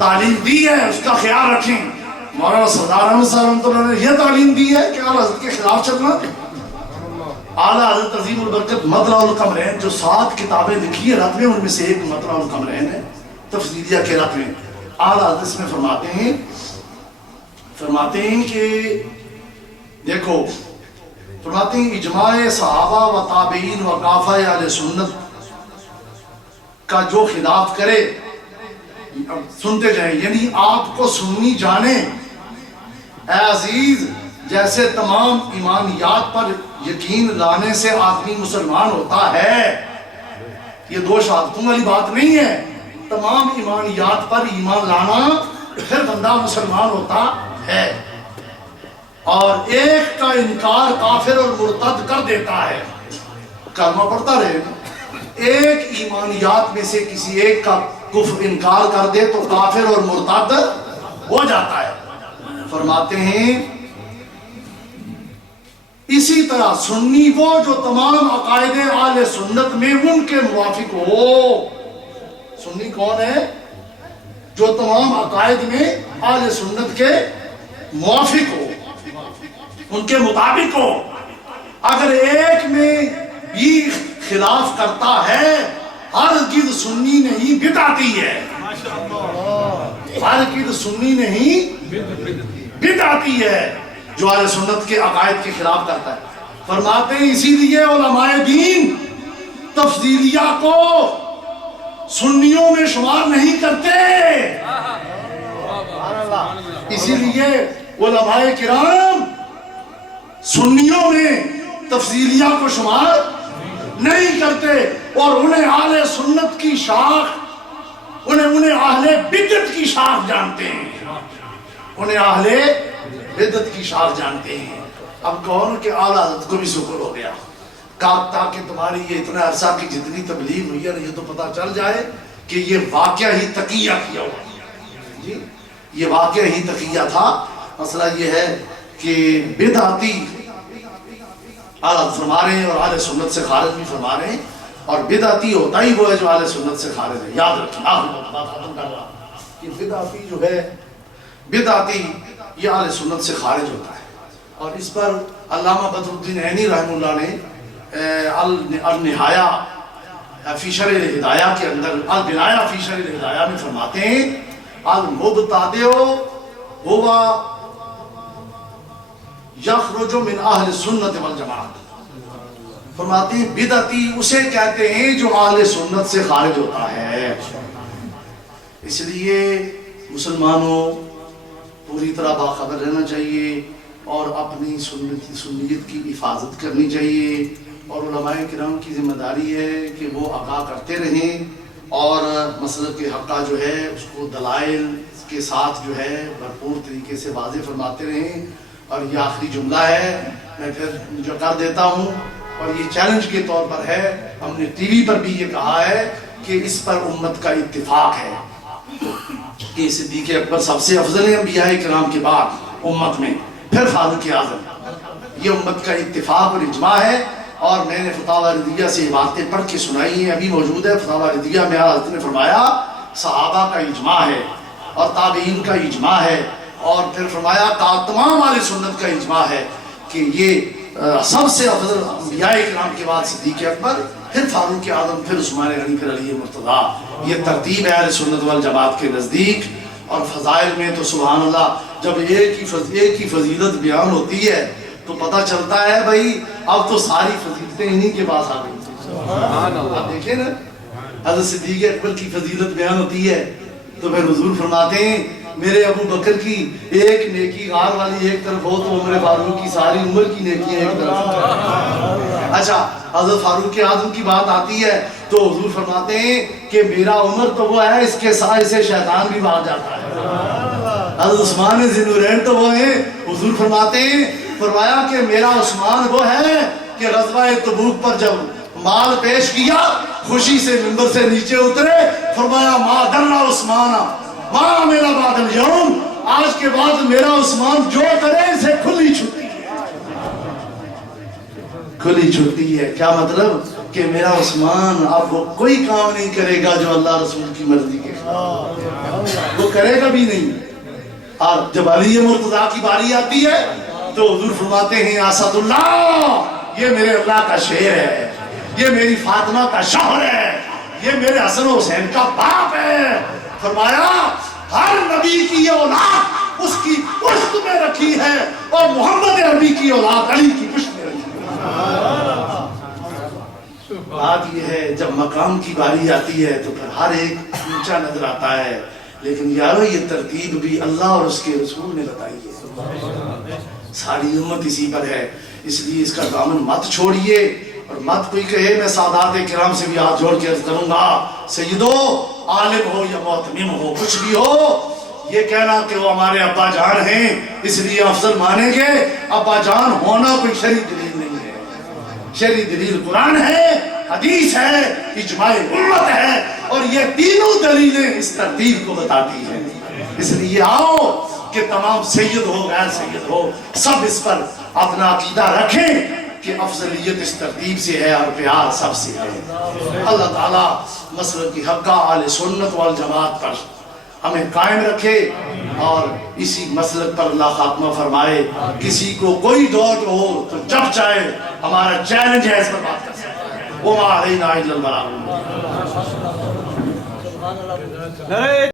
تعلیم دی ہے اس کا خیال رکھیں. مولانا سردار احمد صاحب رحمۃ اللہ نے یہ تعلیم دی ہے کہ اعلیٰ حضرت کے خلاف چلنا. اعلیٰ حضرت عظیم البرکت مطلع القمرین جو 7 کتابیں لکھی ہے رت میں، ان میں سے ایک مطلع القمرین ہے تفسیریہ کے رت میں. اعلیٰ حضرت اس میں فرماتے ہیں کہ دیکھو، فرماتے ہیں اجماع صحابہ و تابعین و کافہ اہل سنت کا جو خلاف کرے، سنتے جائیں، یعنی آپ کو سنی جانے اے عزیز، جیسے تمام ایمانیات پر یقین لانے سے آدمی مسلمان ہوتا ہے. یہ 2 شہادتوں والی بات نہیں ہے. تمام ایمانیات پر ایمان لانا پھر بندہ مسلمان ہوتا ہے. اور ایک کا انکار کافر اور مرتد کر دیتا ہے. کلمہ پڑھتا رہے، ایک ایمانیات میں سے کسی ایک کا کفر انکار کر دے تو کافر اور مرتد ہو جاتا ہے. فرماتے ہیں اسی طرح سنی وہ جو تمام عقائد اہل سنت میں ان کے موافق ہو. سنی کون ہے؟ جو تمام عقائد میں اہل سنت کے موافق ہو، ان کے مطابق ہو. اگر ایک میں بھی خلاف کرتا ہے، ہرگز سنی نہیں بدعتی ہے. ہرگز سنی نہیں بدعتی ہے جو اہل سنت کے عقائد کے خلاف کرتا ہے. فرماتے ہیں اسی لیے علماء دین تفضیلیہ کو سنیوں میں شمار نہیں کرتے. اسی لیے علماء کرام سنیوں میں تفضیلیہ کو شمار نہیں کرتے، اور انہیں اہل سنت کی شاخ، انہیں اہل بدعت کی شاخ جانتے ہیں. انہیں اہل بدعت کی شاخ جانتے ہیں. اب کون کہ اعلیٰ حضرت کو بھی شکر ہو گیا، تاکہ تمہاری یہ اتنا عرصہ کی جتنی تبلیغ ہوئی ہے یہ تو پتہ چل جائے کہ یہ واقعہ ہی تقیہ کیا ہوا. جی یہ واقعہ ہی تقیہ تھا. مسئلہ یہ ہے کہ بدعتی اعلیٰ فرما رہے ہیں اور اہل سنت سے خارج بھی فرما رہے ہیں، اور بدعتی ہوتا ہی وہ ہے جو اہل سنت سے خارج ہے. یاد رکھیں، آخری بات ختم کر رہا کہ بدعتی جو ہے، بدعتی یہ اہل سنت سے خارج ہوتا ہے. اور اس پر علامہ بدر الدین عینی رحمہ اللہ نے النہایہ فی شرح الہدایہ کے اندر، البنایہ فی شرح الہدایہ میں فرماتے ہیں المبتدع ہوا یخرج من اہل سنت والجماعت. فرماتے ہیں بدعتی اسے کہتے ہیں جو اہل سنت سے خارج ہوتا ہے. اس لیے مسلمانوں پوری طرح باخبر رہنا چاہیے اور اپنی سنیت کی حفاظت کرنی چاہیے. اور علماء کرام کی ذمہ داری ہے کہ وہ آگاہ کرتے رہیں اور مسلک کے حقہ جو ہے اس کو دلائل کے ساتھ جو ہے بھرپور طریقے سے واضح فرماتے رہیں. اور یہ آخری جملہ ہے، میں پھر جو کر دیتا ہوں، اور یہ چیلنج کے طور پر ہے. ہم نے ٹی وی پر بھی یہ کہا ہے کہ اس پر امت کا اتفاق ہے کہ صدیق اکبر سب سے افضل ہیں انبیاء کرام کے بعد امت میں، پھر فاروق اعظم. یہ امت کا اتفاق اور اجماع ہے. اور میں نے فتاوی ردیہ سے یہ باتیں پڑھ کے سنائی ہیں، ابھی موجود ہے فتاوی ردیہ میں. حضرت نے فرمایا صحابہ کا اجماع ہے اور تابعین کا اجماع ہے، اور پھر فرمایا تمام اہل سنت کا اجماع ہے کہ یہ سب سے افضل انبیاء کرام کے بعد صدیق اکبر، پھر فاروق اعظم، پھر عثمان غنی، پھر علی مرتضیٰ. یہ ترتیب ہے اہل سنت والجماعت کے نزدیک. اور فضائل میں تو سبحان اللہ، جب ایک ہی فضیلت بیان ہوتی ہے تو پتہ چلتا ہے بھائی اب تو ساری فضیلتیں انہی کے پاس آ گئی. آپ دیکھیں نا، حضرت صدیق اکبر کی فضیلت بیان ہوتی ہے تو پھر حضور فرماتے ہیں میرے ابو بکر کی ایک نیکی غار والی ایک طرف ہو تو عمر فاروق کی ساری عمر کی نیکیاں ایک طرف. اچھا حضرت فاروق اعظم کی بات آتی ہے تو حضور فرماتے ہیں کہ میرا عمر تو وہ ہے اس کے سائے سے شیطان بھی بھاگ جاتا ہے. حضرت عثمان ذی النورین تو وہ ہیں، حضور فرماتے ہیں فرمایا کہ میرا عثمان وہ ہے کہ غزوہ تبوک پر جب مال پیش کیا خوشی سے منبر سے نیچے اترے، فرمایا ما در عثمان ما میرا بعد اليوم، آج کے بعد میرا عثمان جو کرے اسے کھلی چھٹی ہے. کھلی چھٹی ہے کیا مطلب؟ کہ میرا عثمان اب وہ کوئی کام نہیں کرے گا جو اللہ رسول کی مرضی کے خلاف. وہ کرے گا بھی نہیں. اور جب علی مرتضیٰ کی باری آتی ہے تو حضور فرماتے ہیں اسد اللہ، یہ میرے اللہ کا شیر ہے، یہ میری فاطمہ کا شوہر ہے، یہ میرے حسن و حسین کا باپ ہے. فرمایا ہر نبی کی یہ اولاد اس کی پشت میں رکھی ہے اور محمد عربی کی اولاد علی کی پشت میں رکھی ہے. بات یہ ہے جب مقام کی باری آتی ہے تو پھر ہر ایک اونچا نظر آتا ہے، لیکن یارو یہ ترتیب بھی اللہ اور اس کے رسول نے بتائی ہے. ساری امت اسی پر ہے، اس لیے اس کا دامن مت چھوڑیے. اور مت کوئی کہے میں سادات کرام سے بھی ہاتھ جوڑ کے عرض کروں گا، سیدو عالم ہو یا معتمم ہو کچھ بھی ہو، یہ کہنا کہ وہ ہمارے ابا جان ہیں اس لیے افضل مانیں گے، ابا جان ہونا کوئی شرعی دلیل نہیں ہے. شرعی دلیل قرآن ہے، حدیث ہے، اجماع امت ہے، اور یہ تینوں دلیلیں اس ترتیب کو بتاتی ہیں. اس لیے آؤ کہ تمام سید ہو غیر سید ہو سب اس پر اپنا عقیدہ رکھیں کہ افضلیت اس ترتیب سے ہے اور پیار سب سے ہے. اللہ تعالیٰ مسلک کی حقہ اہل سنت والجماعت پر ہمیں قائم رکھے اور اسی مسلک پر اللہ خاتمہ فرمائے. کسی کو کوئی ڈاؤٹ ہو تو جب چاہے ہمارا چیلنج ہے، اس پر بات کر سکتے ہیں. وَمَا عَلَيْنَا إِلَّا الْبَلَاغُ الْمُبِينُ.